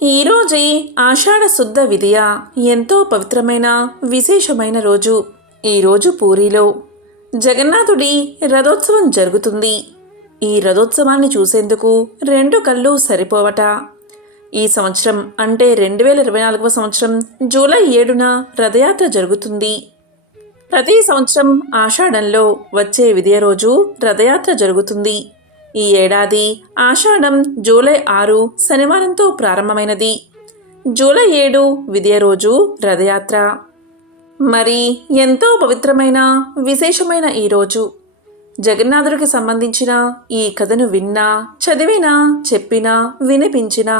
ఈరోజే ఆషాఢ శుద్ధ విదియ ఎంతో పవిత్రమైన విశేషమైన రోజు. ఈరోజు పూరిలో జగన్నాథుడి రథోత్సవం జరుగుతుంది. ఈ రథోత్సవాన్ని చూసేందుకు రెండు కళ్ళు సరిపోవట. ఈ సంవత్సరం అంటే 2024వ సంవత్సరం జూలై 7న రథయాత్ర జరుగుతుంది. ప్రతి సంవత్సరం ఆషాఢంలో వచ్చే విదియ రోజు రథయాత్ర జరుగుతుంది. ఈ ఏడాది ఆషాఢం జూలై 6 శనివారంతో ప్రారంభమైనది. జూలై 7 విదియ రోజు రథయాత్ర. మరి ఎంతో పవిత్రమైన విశేషమైన ఈరోజు జగన్నాథుడికి సంబంధించిన ఈ కథను విన్నా, చదివినా, చెప్పినా, వినిపించినా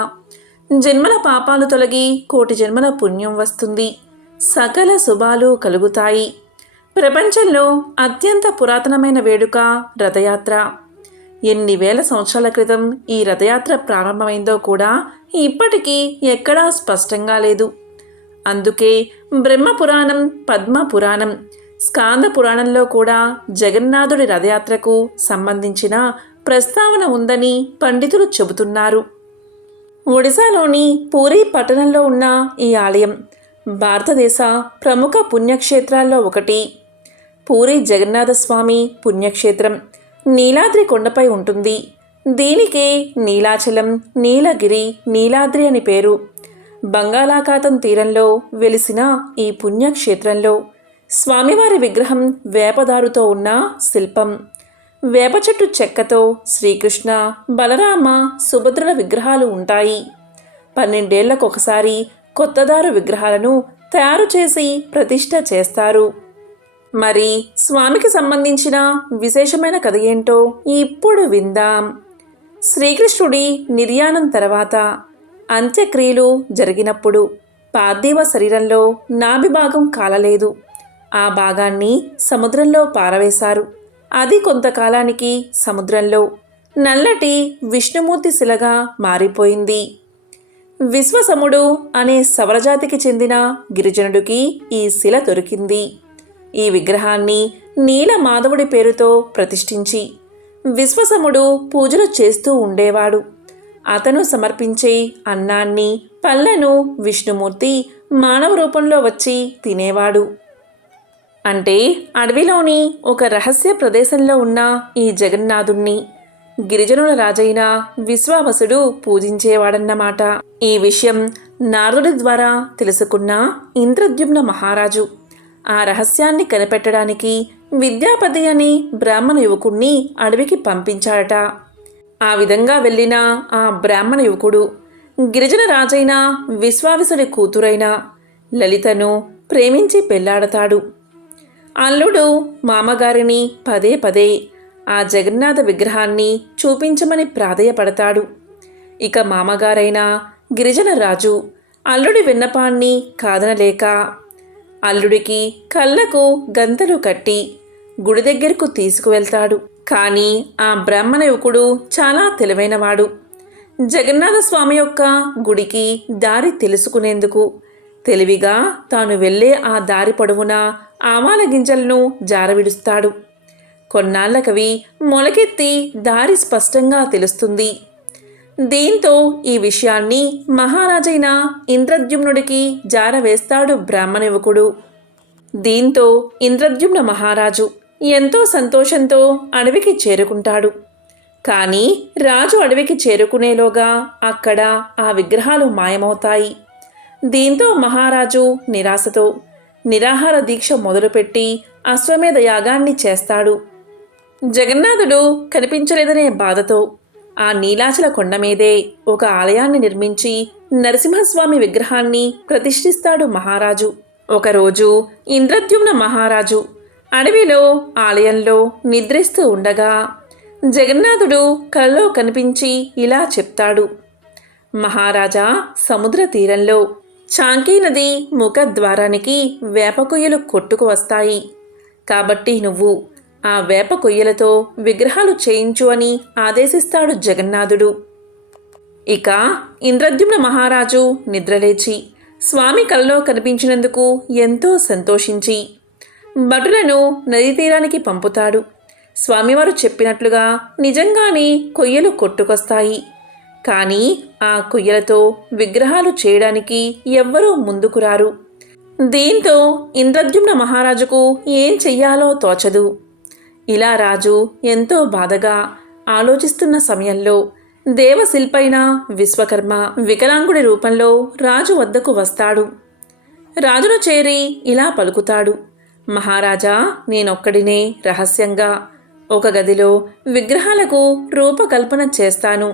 జన్మల పాపాలు తొలగి కోటి జన్మల పుణ్యం వస్తుంది. సకల శుభాలు కలుగుతాయి. ప్రపంచంలో అత్యంత పురాతనమైన వేడుక రథయాత్ర. ఎన్ని వేల సంవత్సరాల క్రితం ఈ రథయాత్ర ప్రారంభమైందో కూడా ఇప్పటికీ ఎక్కడా స్పష్టంగా లేదు. అందుకే బ్రహ్మపురాణం, పద్మపురాణం, స్కాంద పురాణంలో కూడా జగన్నాథుడి రథయాత్రకు సంబంధించిన ప్రస్తావన ఉందని పండితులు చెబుతున్నారు. ఒడిశాలోని పూరీ పట్టణంలో ఉన్న ఈ ఆలయం భారతదేశ ప్రముఖ పుణ్యక్షేత్రాల్లో ఒకటి. పూరీ జగన్నాథస్వామి పుణ్యక్షేత్రం నీలాద్రి కొండపై ఉంటుంది. దీనికే నీలాచలం, నీలగిరి, నీలాద్రి అని పేరు. బంగాళాఖాతం తీరంలో వెలిసిన ఈ పుణ్యక్షేత్రంలో స్వామివారి విగ్రహం వేపదారుతో ఉన్న శిల్పం. వేప చెట్టు చెక్కతో శ్రీకృష్ణ, బలరామ, సుభద్రుల విగ్రహాలు ఉంటాయి. 12 ఏళ్లకొకసారి కొత్తదారు విగ్రహాలను తయారు చేసి ప్రతిష్ఠ చేస్తారు. మరి స్వామికి సంబంధించిన విశేషమైన కథ ఏంటో ఇప్పుడు విందాం. శ్రీకృష్ణుడి నిర్యాణం తర్వాత అంత్యక్రియలు జరిగినప్పుడు పార్థివ శరీరంలో నాభి భాగం కాలలేదు. ఆ భాగాన్ని సముద్రంలో పారవేశారు. అది కొంతకాలానికి సముద్రంలో నల్లటి విష్ణుమూర్తి శిలగా మారిపోయింది. విశ్వసముడు అనే సవరజాతికి చెందిన గిరిజనుడికి ఈ శిల దొరికింది. ఈ విగ్రహాన్ని నీలమాధవుడి పేరుతో ప్రతిష్ఠించి విశ్వసముడు పూజలు చేస్తూ ఉండేవాడు. అతను సమర్పించే అన్నాన్ని, పళ్ళను విష్ణుమూర్తి మానవ రూపంలో వచ్చి తినేవాడు. అంటే అడవిలోని ఒక రహస్య ప్రదేశంలో ఉన్న ఈ జగన్నాథుణ్ణి గిరిజనుల రాజైన విశ్వావసుడు పూజించేవాడన్నమాట. ఈ విషయం నారదుడి ద్వారా తెలుసుకున్న ఇంద్రద్యుమ్న మహారాజు ఆ రహస్యాన్ని కనిపెట్టడానికి విద్యాపతి అని బ్రాహ్మణ యువకుణ్ణి అడవికి పంపించాడట. ఆ విధంగా వెళ్ళిన ఆ బ్రాహ్మణ యువకుడు గిరిజన రాజైన విశ్వావసుడి కూతురైన లలితను ప్రేమించి పెళ్లాడతాడు. అల్లుడు మామగారిని పదే పదే ఆ జగన్నాథ విగ్రహాన్ని చూపించమని ప్రాధేయపడతాడు. ఇక మామగారైన గిరిజన రాజు అల్లుడి విన్నపాన్ని కాదనలేక అల్లుడికి కళ్ళకు గంతలు కట్టి గుడి దగ్గరకు తీసుకువెళ్తాడు. కానీ ఆ బ్రాహ్మణ యువకుడు చాలా తెలివైనవాడు. జగన్నాథ స్వామి యొక్క గుడికి దారి తెలుసుకునేందుకు తెలివిగా తాను వెళ్ళే ఆ దారి పొడవునా ఆవాల గింజలను జారవిడుస్తాడు. కొన్నాళ్లకవి మొలకెత్తి దారి స్పష్టంగా తెలుస్తుంది. దీంతో ఈ విషయాన్ని మహారాజైన ఇంద్రద్యుమ్నుడికి జారవేస్తాడు బ్రాహ్మణ యువకుడు. దీంతో ఇంద్రద్యుమ్న మహారాజు ఎంతో సంతోషంతో అడవికి చేరుకుంటాడు. కానీ రాజు అడవికి చేరుకునేలోగా అక్కడ ఆ విగ్రహాలు మాయమవుతాయి. దీంతో మహారాజు నిరాశతో నిరాహార దీక్ష మొదలుపెట్టి అశ్వమేధ యాగాన్ని చేస్తాడు. జగన్నాథుడు కనిపించలేదనే బాధతో ఆ నీలాచల కొండ మీదే ఒక ఆలయాన్ని నిర్మించి నరసింహస్వామి విగ్రహాన్ని ప్రతిష్ఠిస్తాడు మహారాజు. ఒకరోజు ఇంద్రద్యుమ్న మహారాజు అడవిలో ఆలయంలో నిద్రిస్తూ ఉండగా జగన్నాథుడు కలలో కనిపించి ఇలా చెప్తాడు: మహారాజా, సముద్ర తీరంలో చాంకీ నది ముఖద్వారానికి వేప కొయ్యలు కొట్టుకు వస్తాయి. కాబట్టి నువ్వు ఆ వేప కొయ్యలతో విగ్రహాలు చేయించు అని ఆదేశిస్తాడు జగన్నాథుడు. ఇక ఇంద్రద్యుమ్న మహారాజు నిద్రలేచి స్వామి కలలో కనిపించినందుకు ఎంతో సంతోషించి భటులను నదీ తీరానికి పంపుతాడు. స్వామివారు చెప్పినట్లుగా నిజంగానే కొయ్యలు కొట్టుకొస్తాయి. కానీ ఆ కొయ్యలతో విగ్రహాలు చేయడానికి ఎవ్వరూ ముందుకు రారు. దీంతో ఇంద్రద్యుమ్న మహారాజుకు ఏం చెయ్యాలో తోచదు. ఇలా రాజు ఎంతో బాధగా ఆలోచిస్తున్న సమయంలో దేవశిల్పైన విశ్వకర్మ వికలాంగుడి రూపంలో రాజు వద్దకు వస్తాడు. రాజును చేరి ఇలా పలుకుతాడు, మహారాజా, నేనొక్కడినే రహస్యంగా ఒక గదిలో విగ్రహాలకు రూపకల్పన చేస్తాను.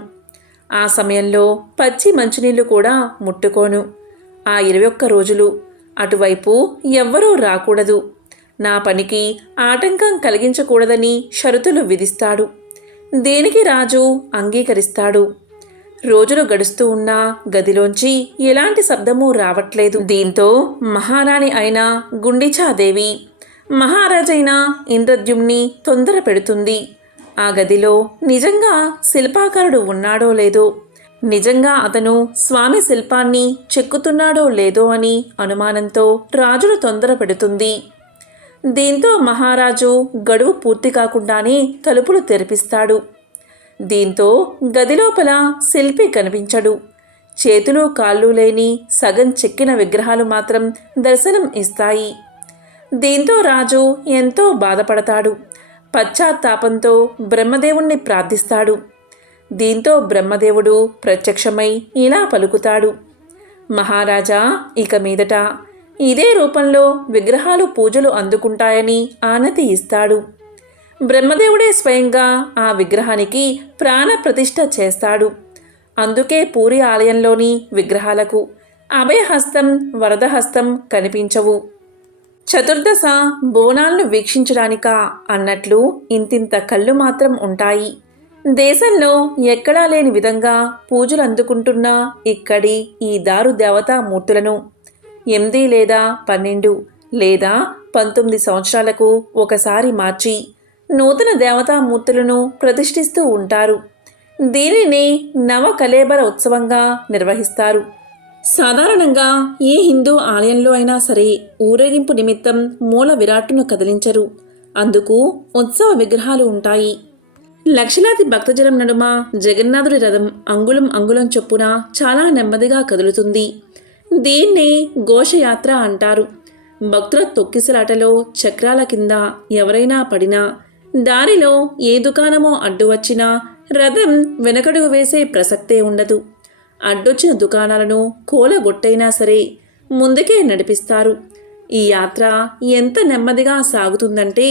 ఆ సమయంలో పచ్చి మంచినీళ్లు కూడా ముట్టుకోను. ఆ 21 రోజులు అటువైపు ఎవ్వరూ రాకూడదు. నా పనికి ఆటంకం కలిగించకూడదని షరతులు విధిస్తాడు. దీనికి రాజు అంగీకరిస్తాడు. రోజులు గడుస్తూ ఉన్నా గదిలోంచి ఎలాంటి శబ్దమూ రావట్లేదు. దీంతో మహారాణి అయిన గుండిచాదేవి మహారాజైన ఇంద్రద్యుమ్ని తొందర పెడుతుంది. ఆ గదిలో నిజంగా శిల్పాకారుడు ఉన్నాడో లేదో, నిజంగా అతను స్వామి శిల్పాన్ని చెక్కుతున్నాడో లేదో అని అనుమానంతో రాజును తొందర పెడుతుంది. దీంతో మహారాజు గడువు పూర్తి కాకుండానే తలుపులు తెరిపిస్తాడు. దీంతో గదిలోపల శిల్పి కనిపించడు. చేతులు కాళ్ళు లేని సగం చెక్కిన విగ్రహాలు మాత్రం దర్శనం ఇస్తాయి. దీంతో రాజు ఎంతో బాధపడతాడు. పశ్చాత్తాపంతో బ్రహ్మదేవుణ్ణి ప్రార్థిస్తాడు. దీంతో బ్రహ్మదేవుడు ప్రత్యక్షమై ఇలా పలుకుతాడు, మహారాజా, ఇక మీదట ఇదే రూపంలో విగ్రహాలు పూజలు అందుకుంటాయని ఆనతి ఇస్తాడు. బ్రహ్మదేవుడే స్వయంగా ఆ విగ్రహానికి ప్రాణ ప్రతిష్ఠ చేస్తాడు. అందుకే పూరి ఆలయంలోని విగ్రహాలకు అభయహస్తం, వరదహస్తం కనిపించవు. చతుర్దశ బోనాలను వీక్షించడానికా అన్నట్లు ఇంతింత కళ్ళు మాత్రం ఉంటాయి. దేశంలో ఎక్కడా లేని విధంగా పూజలు అందుకుంటున్న ఇక్కడి ఈ దారు దేవతా మూర్తులను 8 లేదా 12 లేదా 19 సంవత్సరాలకు ఒకసారి మార్చి నూతన దేవతామూర్తులను ప్రతిష్ఠిస్తూ ఉంటారు. దీనిని నవకళేబర ఉత్సవంగా నిర్వహిస్తారు. సాధారణంగా ఏ హిందూ ఆలయంలో అయినా సరే ఊరేగింపు నిమిత్తం మూల విరాట్టును కదిలించరు. అందుకు ఉత్సవ విగ్రహాలు ఉంటాయి. లక్షలాది భక్తజనం నడుమ జగన్నాథుడి రథం అంగుళం అంగుళం చొప్పున చాలా నెమ్మదిగా కదులుతుంది. దీన్నే ఘోషయాత్ర అంటారు. భక్తుల తొక్కిసలాటలో చక్రాల కింద ఎవరైనా పడినా, దారిలో ఏ దుకాణమో అడ్డు వచ్చినా రథం వెనకడుగు వేసే ప్రసక్తే ఉండదు. అడ్డొచ్చిన దుకాణాలను కూలగొట్టైనా సరే ముందుకే నడిపిస్తారు. ఈ యాత్ర ఎంత నెమ్మదిగా సాగుతుందంటే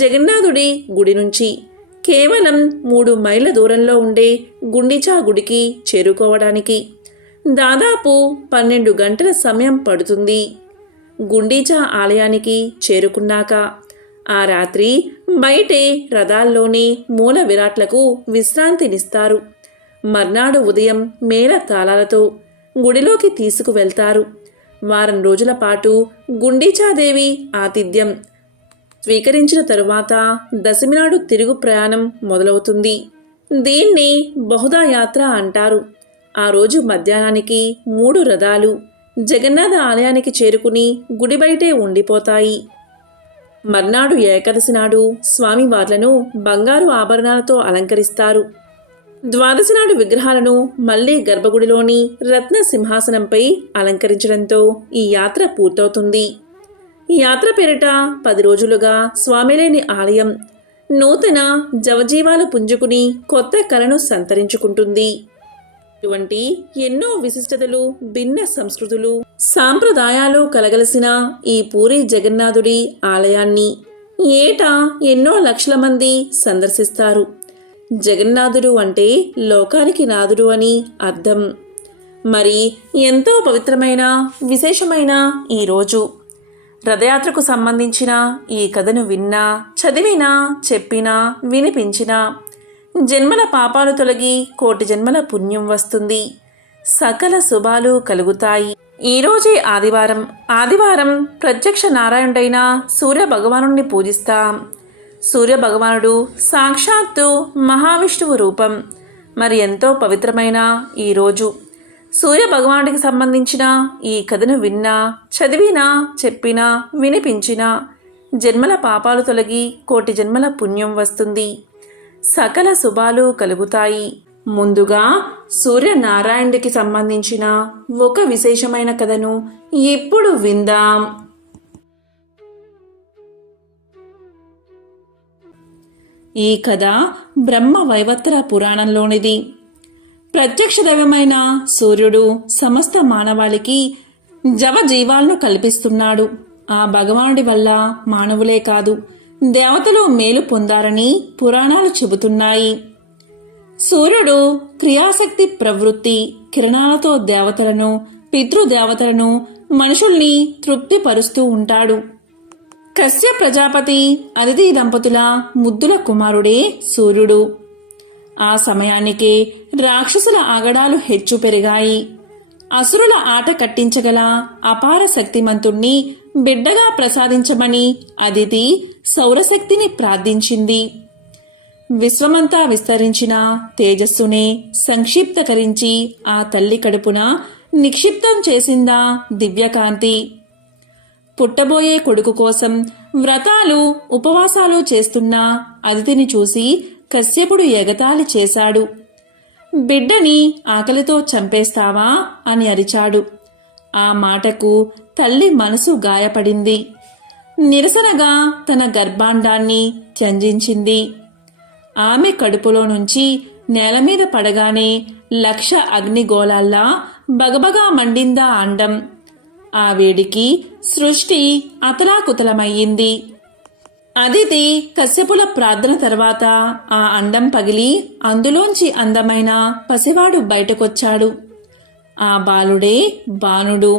జగన్నాథుడి గుడి నుంచి కేవలం 3 మైళ్ళ దూరంలో ఉండే గుండిచా గుడికి చేరుకోవడానికి దాదాపు 12 గంటల సమయం పడుతుంది. గుండిచా ఆలయానికి చేరుకున్నాక ఆ రాత్రి బయటే రథాల్లోనే మూల విరాట్లకు విశ్రాంతినిస్తారు. మర్నాడు ఉదయం మేళ తాళాలతో గుడిలోకి తీసుకువెళ్తారు. వారం రోజుల పాటు గుండిచాదేవి ఆతిథ్యం స్వీకరించిన తరువాత దశమి నాడు తిరుగు ప్రయాణం మొదలవుతుంది. దీన్ని బహుదా యాత్ర అంటారు. ఆ రోజు మధ్యాహ్నానికి 3 రథాలు జగన్నాథ ఆలయానికి చేరుకుని గుడి బయటే ఉండిపోతాయి. మర్నాడు ఏకాదశి నాడు స్వామివార్లను బంగారు ఆభరణాలతో అలంకరిస్తారు. ద్వాదశి నాడు విగ్రహాలను మళ్లీ గర్భగుడిలోని రత్న సింహాసనంపై అలంకరించడంతో ఈ యాత్ర పూర్తవుతుంది. ఈ యాత్ర పేరిట 10 రోజులుగా స్వామిలేని ఆలయం నూతన జవజీవాలు పుంజుకుని కొత్త కళను సంతరించుకుంటుంది. ఇటువంటి ఎన్నో విశిష్టతలు, భిన్న సంస్కృతులు, సాంప్రదాయాలు కలగలిసిన ఈ పూరి జగన్నాథుడి ఆలయాన్ని ఏటా ఎన్నో లక్షల మంది సందర్శిస్తారు. జగన్నాథుడు అంటే లోకానికి నాథుడు అని అర్థం. మరి ఎంతో పవిత్రమైన విశేషమైన ఈరోజు రథయాత్రకు సంబంధించిన ఈ కథను విన్నా, చదివినా, చెప్పినా, వినిపించినా జన్మల పాపాలు తొలగి కోటి జన్మల పుణ్యం వస్తుంది. సకల శుభాలు కలుగుతాయి. ఈరోజే ఆదివారం ప్రత్యక్ష నారాయణుడైన సూర్య భగవానుడిని పూజిస్తాం. సూర్య భగవానుడు సాక్షాత్తు మహావిష్ణువు రూపం. మరి ఎంతో పవిత్రమైన ఈరోజు సూర్య భగవానుడికి సంబంధించిన ఈ కథను విన్నా, చదివినా, చెప్పినా, వినిపించినా జన్మల పాపాలు తొలగి కోటి జన్మల పుణ్యం వస్తుంది. సకల శుభాలు కలుగుతాయి. ముందుగా సూర్యనారాయణుడికి సంబంధించిన ఒక విశేషమైన కథను ఇప్పుడు విందాం. ఈ కథ బ్రహ్మ వైవత్ర పురాణంలోనిది. ప్రత్యక్ష దైవమైన సూర్యుడు సమస్త మానవాళికి జవజీవాలను కల్పిస్తున్నాడు. ఆ భగవానుడి వల్ల మానవులే కాదు, దేవతలు మేలు పొందారని పురాణాలు చెబుతున్నాయి. సూర్యుడు క్రియాశక్తి ప్రవృత్తి కిరణాలతో దేవతలను, పితృదేవతలను, మనుషుల్ని తృప్తిపరుస్తూ ఉంటాడు. కశ్యప ప్రజాపతి అదితి దంపతుల ముద్దుల కుమారుడే సూర్యుడు. ఆ సమయానికే రాక్షసుల ఆగడాలు హెచ్చు పెరిగాయి. అసురుల ఆట కట్టించగల అపార శక్తిమంతుణ్ణి బిడ్డగా ప్రసాదించమని అదితి సౌరశక్తిని ప్రార్థించింది. విశ్వమంతా విస్తరించిన తేజస్సునే సంక్షిప్తకరించి ఆ తల్లి కడుపున నిక్షిప్తం చేసిందా దివ్యకాంతి. పుట్టబోయే కొడుకు కోసం వ్రతాలు ఉపవాసాలు చేస్తున్న అదితిని చూసి కశ్యపుడు ఎగతాళి చేశాడు. బిడ్డని ఆకలితో చంపేస్తావా అని అరిచాడు. ఆ మాటకు తల్లి మనసు గాయపడింది. నిరసనగా తన గర్భాండాన్ని త్యంజించింది. ఆమె కడుపులో నుంచి నేలమీద పడగానే 1,00,000 అగ్నిగోళాల్లా బగబగా మండిందా అండం. ఆ వేడికి సృష్టి అతలాకుతలమయ్యింది. అదితి కశ్యపుల ప్రార్థన తర్వాత ఆ అండం పగిలి అందులోంచి అందమైన పసివాడు బయటకొచ్చాడు. ఆ బాలుడే బాణుడు.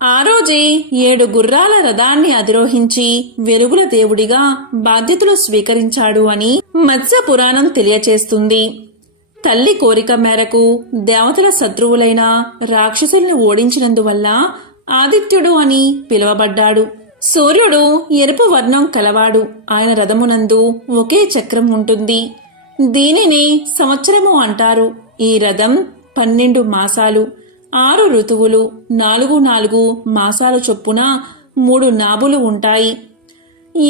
ఆ రోజే 7 గుర్రాల రథాన్ని అధిరోహించి వెలుగుల దేవుడిగా బాధ్యతలు స్వీకరించాడు అని మత్స్య పురాణం తెలియచేస్తుంది. తల్లి కోరిక మేరకు దేవతల శత్రువులైన రాక్షసుల్ని ఓడించినందువల్ల ఆదిత్యుడు అని పిలువబడ్డాడు. సూర్యుడు ఎరుపు వర్ణం కలవాడు. ఆయన రథమునందు ఒకే చక్రం ఉంటుంది. దీనిని సంవత్సరము అంటారు. ఈ రథం 12 మాసాలు, 6 ఋతువులు, 4 మాసాల చొప్పున 3 నాభులు ఉంటాయి.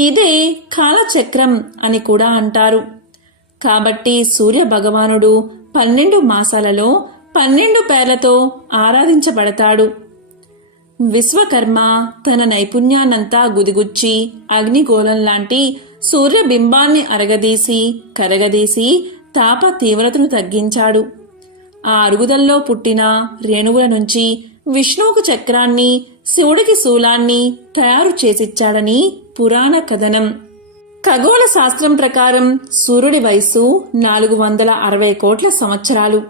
ఇదే కాలచక్రం అని కూడా అంటారు. కాబట్టి సూర్య భగవానుడు 12 మాసాలలో 12 పేర్లతో ఆరాధించబడతాడు. విశ్వకర్మ తన నైపుణ్యాన్నంతా గుదిగుచ్చి అగ్నిగోళం లాంటి సూర్యబింబాన్ని అరగదీసి కరగదీసి తాప తీవ్రతను తగ్గించాడు. ఆ అరుగుదల్లో పుట్టిన రేణువుల నుంచి విష్ణువుకు చక్రాన్ని, శివుడికి శూలాన్ని తయారు చేసిచ్చాడని పురాణ కథనం. ఖగోళ శాస్త్రం ప్రకారం సూర్యుడి వయస్సు 460 కోట్ల సంవత్సరాలు.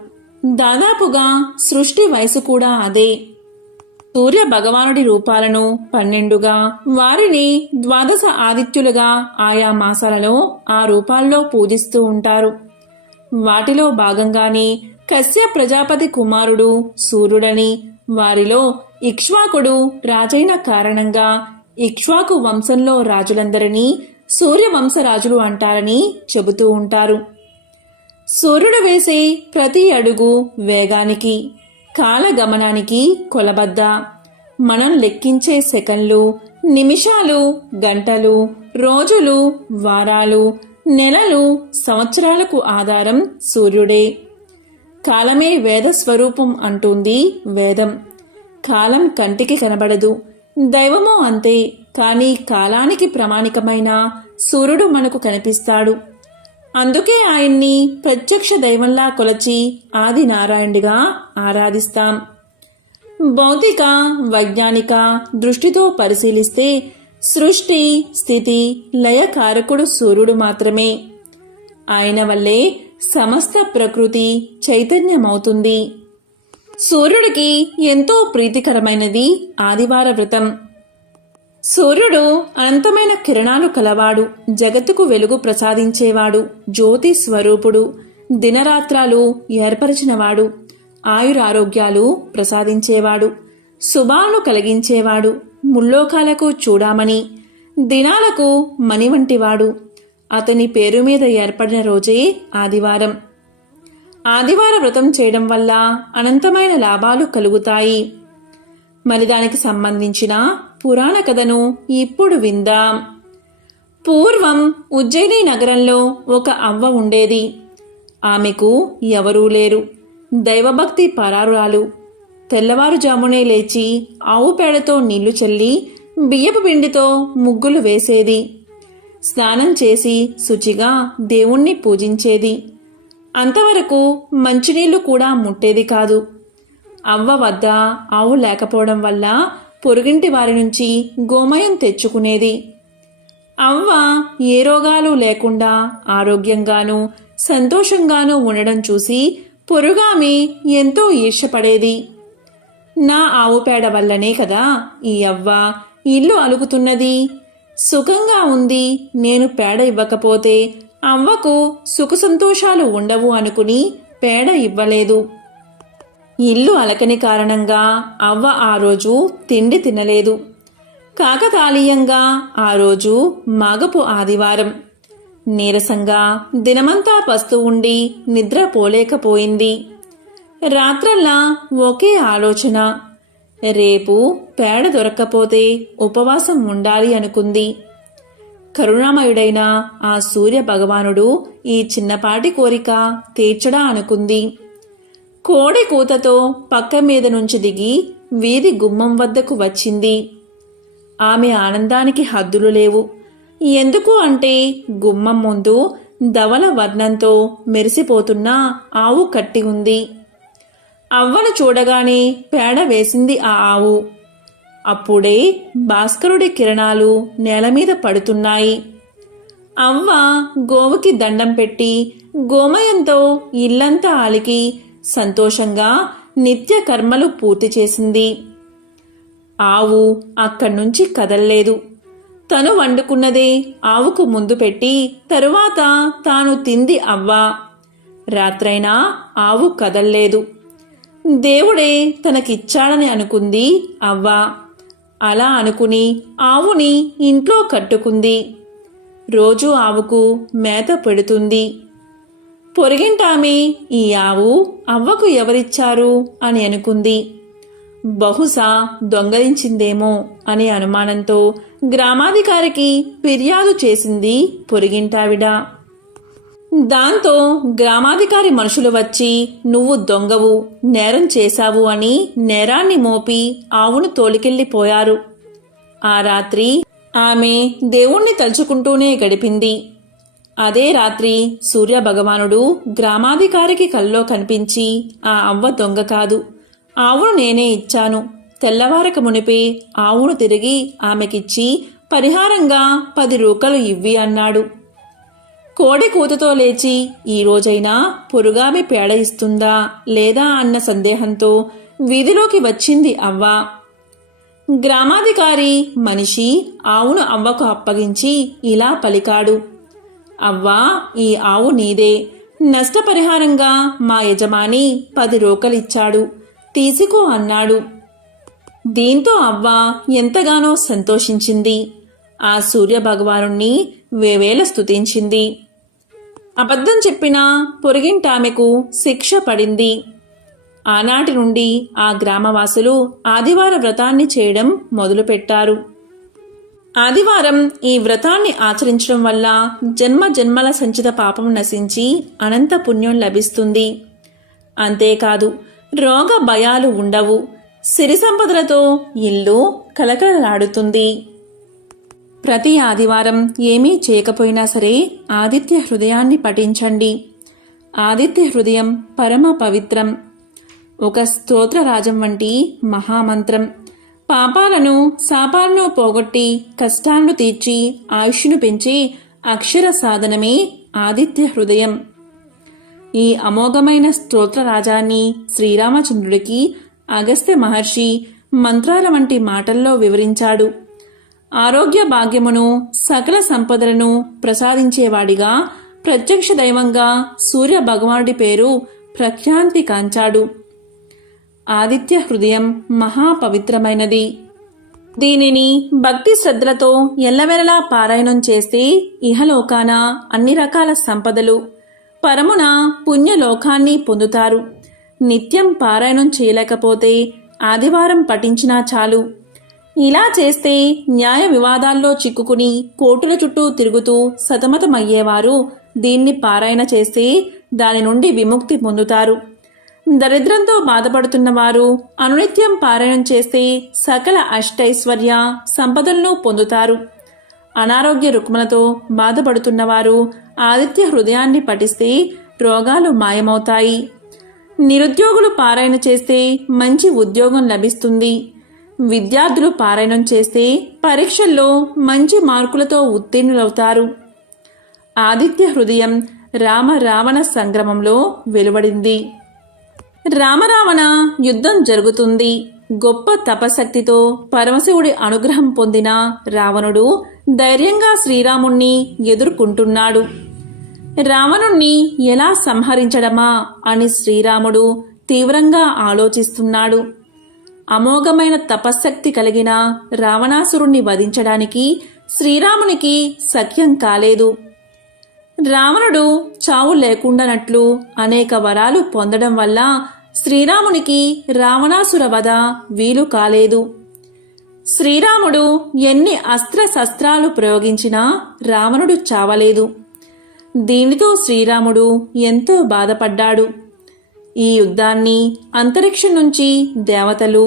దాదాపుగా సృష్టి వయసు కూడా అదే. సూర్య భగవానుడి రూపాలను 12గా, వారిని 12 ఆదిత్యులుగా ఆయా మాసాలలో ఆ రూపాల్లో పూజిస్తూ ఉంటారు. వాటిలో భాగంగానే కశ్యప ప్రజాపతి కుమారుడు సూర్యుడని, వారిలో ఇక్ష్వాకుడు రాజైన కారణంగా ఇక్ష్వాకు వంశంలో రాజులందరినీ సూర్యవంశరాజులు అంటారని చెబుతూ ఉంటారు. సూర్యుడు వేసే ప్రతి అడుగు వేగానికి, కాలగమనానికి కొలబద్ద. మనం లెక్కించే సెకన్లు, నిమిషాలు, గంటలు, రోజులు, వారాలు, నెలలు, సంవత్సరాలకు ఆధారం సూర్యుడే. కాలమే వేద స్వరూపం అంటుంది వేదం. కాలం కంటికి కనబడదు, దైవమో అంతే. కానీ కాలానికి ప్రామాణికమైన సూర్యుడు మనకు కనిపిస్తాడు. అందుకే ఆయన్ని ప్రత్యక్ష దైవంలా కొలచి ఆది నారాయణుడిగా ఆరాధిస్తాం. భౌతిక వైజ్ఞానిక దృష్టితో పరిశీలిస్తే సృష్టి స్థితి లయకారకుడు సూర్యుడు మాత్రమే. ఆయన వల్లే సమస్త ప్రకృతి చైతన్యమవుతుంది. సూర్యుడికి ఎంతో ప్రీతికరమైనది ఆదివార వ్రతం. సూర్యుడు అనంతమైన కిరణాలు కలవాడు, జగత్తుకు వెలుగు ప్రసాదించేవాడు, జ్యోతి స్వరూపుడు, దినరాత్రాలు ఏర్పరిచినవాడు, ఆయురారోగ్యాలు ప్రసాదించేవాడు, శుభాలను కలిగించేవాడు, ముల్లోకాలకు చూడామణి, దినాలకు మణి వంటివాడు. అతని పేరు మీద ఏర్పడిన రోజే ఆదివారం. ఆదివార వ్రతం చేయడం వల్ల అనంతమైన లాభాలు కలుగుతాయి. మరి దానికి సంబంధించిన పురాణ కథను ఇప్పుడు విందాం. పూర్వం ఉజ్జయిని నగరంలో ఒక అవ్వ ఉండేది. ఆమెకు ఎవరూ లేరు. దైవభక్తి పరారురాలు. తెల్లవారుజామునే లేచి ఆవు పేడతో నీళ్లు చల్లి బియ్యపు పిండితో ముగ్గులు వేసేది. స్నానం చేసి శుచిగా దేవుణ్ణి పూజించేది. అంతవరకు మంచినీళ్లు కూడా ముట్టేది కాదు. అవ్వ వద్ద ఆవు లేకపోవడం వల్ల పొరుగింటి వారి నుంచి గోమయం తెచ్చుకునేది. అవ్వ ఏ రోగాలు లేకుండా ఆరోగ్యంగానూ సంతోషంగానూ ఉండడం చూసి పొరుగామె ఎంతో ఈర్ష్యపడేది. నా ఆవు పేడ వల్లనే కదా ఈ అవ్వ ఇల్లు అలుకుతున్నది, సుఖంగా ఉంది. నేను పేడ ఇవ్వకపోతే అవ్వకు సుఖ సంతోషాలు ఉండవు అనుకుని పేడ ఇవ్వలేదు. ఇల్లు అలకని కారణంగా అవ్వ ఆ రోజు తిండి తినలేదు. కాకతాళీయంగా ఆ రోజు మాగపు ఆదివారం. నీరసంగా దినమంతా పస్తు ఉండి నిద్రపోలేకపోయింది. రాత్రల్లా ఒకే ఆలోచన. రేపు పేడ దొరక్కపోతే ఉపవాసం ఉండాలి అనుకుంది. కరుణామయుడైన ఆ సూర్య భగవానుడు ఈ చిన్నపాటి కోరిక తీర్చడా అనుకుంది. కోడి కూతతో పక్క మీద నుంచి దిగి వీధి గుమ్మం వద్దకు వచ్చింది. ఆమె ఆనందానికి హద్దులు లేవు. ఎందుకు అంటే గుమ్మం ముందు ధవల వర్ణంతో మెరిసిపోతున్న ఆవు కట్టి ఉంది. అవ్వను చూడగానే పేడ వేసింది ఆ ఆవు. అప్పుడే భాస్కరుడి కిరణాలు నేలమీద పడుతున్నాయి. అవ్వ గోవుకి దండం పెట్టి గోమయంతో ఇల్లంతా అలికి సంతోషంగా నిత్య కర్మలు పూర్తి చేసింది. ఆవు అక్కడ్నుంచి కదల్లేదు. తను వండుకున్నదే ఆవుకు ముందు పెట్టి తరువాత తాను తింది అవ్వ. రాత్రైనా ఆవు కదల్లేదు. దేవుడే తనకిచ్చాడని అనుకుంది అవ్వ. అలా అనుకుని ఆవుని ఇంట్లో కట్టుకుంది. రోజూ ఆవుకు మేత పెడుతుంది. పొరిగింటామె ఈ ఆవు అవ్వకు ఎవరిచ్చారు అని అనుకుంది. బహుశా దొంగలించిందేమో అనే అనుమానంతో గ్రామాధికారికి ఫిర్యాదు చేసింది పొరిగింటావిడ. దాంతో గ్రామాధికారి మనుషులు వచ్చి నువ్వు దొంగవు, నేరం చేశావు అని నేరాన్ని మోపి ఆవును తోలికెళ్లిపోయారు. ఆ రాత్రి ఆమె దేవుణ్ణి తలుచుకుంటూనే గడిపింది. అదే రాత్రి సూర్య భగవానుడు గ్రామాధికారికి కల్లో కనిపించి ఆ అవ్వ దొంగ కాదు, ఆవును నేనే ఇచ్చాను, తెల్లవారక మునిపే ఆవును తిరిగి ఆమెకిచ్చి పరిహారంగా 10 రూకలు ఇవ్వి అన్నాడు. కోడి కూతతో లేచి ఈ రోజైనా పొరుగామె పేడ ఇస్తుందా లేదా అన్న సందేహంతో వీధిలోకి వచ్చింది అవ్వ. గ్రామాధికారి మనిషి ఆవును అవ్వకు అప్పగించి ఇలా పలికాడు. అవ్వా, ఈ ఆవు నీదే. నష్టపరిహారంగా మా యజమాని 10 రూకలిచ్చాడు, తీసుకో అన్నాడు. దీంతో అవ్వ ఎంతగానో సంతోషించింది. ఆ సూర్య భగవానుణ్ణి వేవేల స్తుతించింది. అబద్ధం చెప్పిన పొరిగింటామెకు శిక్ష పడింది. ఆనాటి నుండి ఆ గ్రామవాసులు ఆదివార వ్రతాన్ని చేయడం మొదలుపెట్టారు. ఆదివారం ఈ వ్రతాన్ని ఆచరించడం వల్ల జన్మ జన్మల సంచిత పాపం నశించి అనంత పుణ్యం లభిస్తుంది. అంతేకాదు, రోగ భయాలు ఉండవు. సిరి సంపదలతో ఇల్లు కలకలలాడుతుంది. ప్రతి ఆదివారం ఏమీ చేయకపోయినా సరే ఆదిత్య హృదయాన్ని పఠించండి. ఆదిత్య హృదయం పరమ పవిత్రం. ఒక స్తోత్రరాజం వంటి మహామంత్రం. పాపాలను శాపాలను పోగొట్టి కష్టాలను తీర్చి ఆయుష్ను పెంచి అక్షర సాధనమే ఆదిత్య హృదయం. ఈ అమోఘమైన స్తోత్రరాజాన్ని శ్రీరామచంద్రుడికి అగస్త్య మహర్షి మంత్రాల వంటి మాటల్లో వివరించాడు. ఆరోగ్య భాగ్యమును సకల సంపదలను ప్రసాదించేవాడిగా ప్రత్యక్ష దైవంగా సూర్య భగవానుడి పేరు ప్రఖ్యాతి కాంచాడు. ఆదిత్య హృదయం మహాపవిత్రమైనది. దీనిని భక్తి శ్రద్ధలతో ఎల్లవెల్లలా పారాయణం చేస్తే ఇహలోకాన అన్ని రకాల సంపదలు, పరమున పుణ్యలోకాన్ని పొందుతారు. నిత్యం పారాయణం చేయలేకపోతే ఆదివారం పఠించినా చాలు. ఇలా చేస్తే న్యాయ వివాదాల్లో చిక్కుకుని కోర్టుల చుట్టూ తిరుగుతూ సతమతమయ్యేవారు దీన్ని పారాయణ చేస్తే దాని నుండి విముక్తి పొందుతారు. దరిద్రంతో బాధపడుతున్న వారు అనునిత్యం పారాయణం చేస్తే సకల అష్టైశ్వర్య సంపదలను పొందుతారు. అనారోగ్య రుగ్మలతో బాధపడుతున్నవారు ఆదిత్య హృదయాన్ని పఠిస్తే రోగాలు మాయమవుతాయి. నిరుద్యోగులు పారాయణ చేస్తే మంచి ఉద్యోగం లభిస్తుంది. విద్యార్థులు పారాయణం చేస్తే పరీక్షల్లో మంచి మార్కులతో ఉత్తీర్ణులవుతారు. ఆదిత్య హృదయం రామ రావణ సంగ్రామంలో వెలువడింది. రామరావణ యుద్ధం జరుగుతుంది. గొప్ప తపశక్తితో పరమశివుడి అనుగ్రహం పొందిన రావణుడు ధైర్యంగా శ్రీరాముణ్ణి ఎదుర్కొంటున్నాడు. రావణుణ్ణి ఎలా సంహరించడమా అని శ్రీరాముడు తీవ్రంగా ఆలోచిస్తున్నాడు. అమోఘమైన తపశ్శక్తి కలిగిన రావణాసురుణ్ణి వధించడానికి శ్రీరామునికి సఖ్యం కాలేదు. రావణుడు చావు లేకుండానట్లు అనేక వరాలు పొందడం వల్ల శ్రీరామునికి రావణాసుర వధ వీలు కాలేదు. శ్రీరాముడు ఎన్ని అస్త్రశస్త్రాలు ప్రయోగించినా రావణుడు చావలేదు. దీనితో శ్రీరాముడు ఎంతో బాధపడ్డాడు. ఈ యుద్ధాన్ని అంతరిక్షం నుంచి దేవతలు,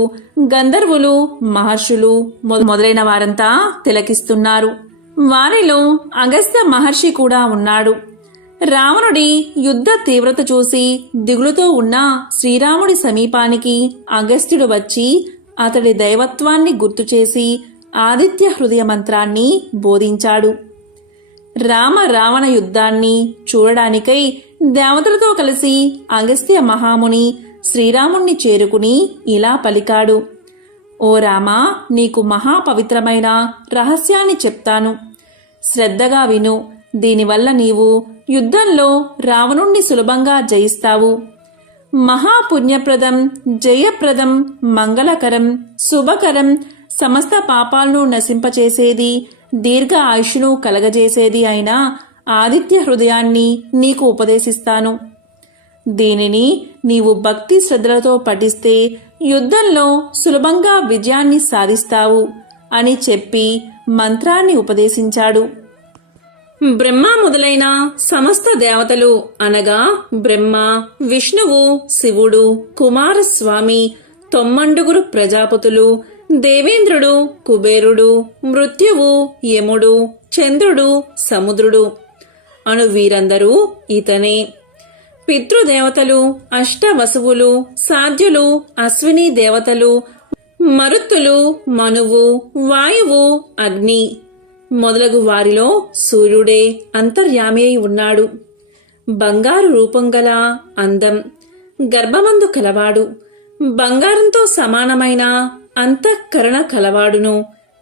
గంధర్వులు, మహర్షులు మొదలైన వారంతా తిలకిస్తున్నారు. వారిలో అగస్త్య మహర్షి కూడా ఉన్నాడు. రావణుడి యుద్ధ తీవ్రత చూసి దిగులుతో ఉన్న శ్రీరాముడి సమీపానికి అగస్త్యుడు వచ్చి అతడి దైవత్వాన్ని గుర్తుచేసి ఆదిత్య హృదయ మంత్రాన్ని బోధించాడు. రామ రావణ యుద్ధాన్ని చూడడానికై దేవతలతో కలిసి అగస్త్య మహాముని శ్రీరాముణ్ణి చేరుకుని ఇలా పలికాడు. ఓ రామా, నీకు మహాపవిత్రమైన రహస్యాన్ని చెప్తాను. శ్రద్ధగా విను. దీనివల్ల నీవు యుద్ధంలో రావణుణ్ణి సులభంగా జయిస్తావు. మహాపుణ్యప్రదం, జయప్రదం, మంగళకరం, శుభకరం, సమస్త పాపాలను నశింపచేసేది, దీర్ఘ ఆయుష్ను కలగజేసేది అయిన ఆదిత్య హృదయాన్ని నీకు ఉపదేశిస్తాను. దీనిని నీవు భక్తి శ్రద్ధలతో పఠిస్తే యుద్ధంలో సులభంగా విజయాన్ని సాధిస్తావు అని చెప్పి మంత్రాన్ని ఉపదేశించాడు. బ్రహ్మ మొదలైన సమస్త దేవతలు అనగా బ్రహ్మ, విష్ణువు, శివుడు, కుమారస్వామి, 9 ప్రజాపతులు, దేవేంద్రుడు, కుబేరుడు, మృత్యువు, యముడు, చంద్రుడు, సముద్రుడు అను వీరందరూ ఇతనే. పితృదేవతలు, అష్టవసువులు, సాధ్యులు, అశ్విని దేవతలు, మరుత్తులు, మనువు, వాయువు, అగ్ని మొదలగు వారిలో సూర్యుడే అంతర్యామి అయి ఉన్నాడు. బంగారు రూపం గల అందం, గర్భమందు కలవాడు, బంగారంతో సమానమైన అంతఃకరణ కలవాడును,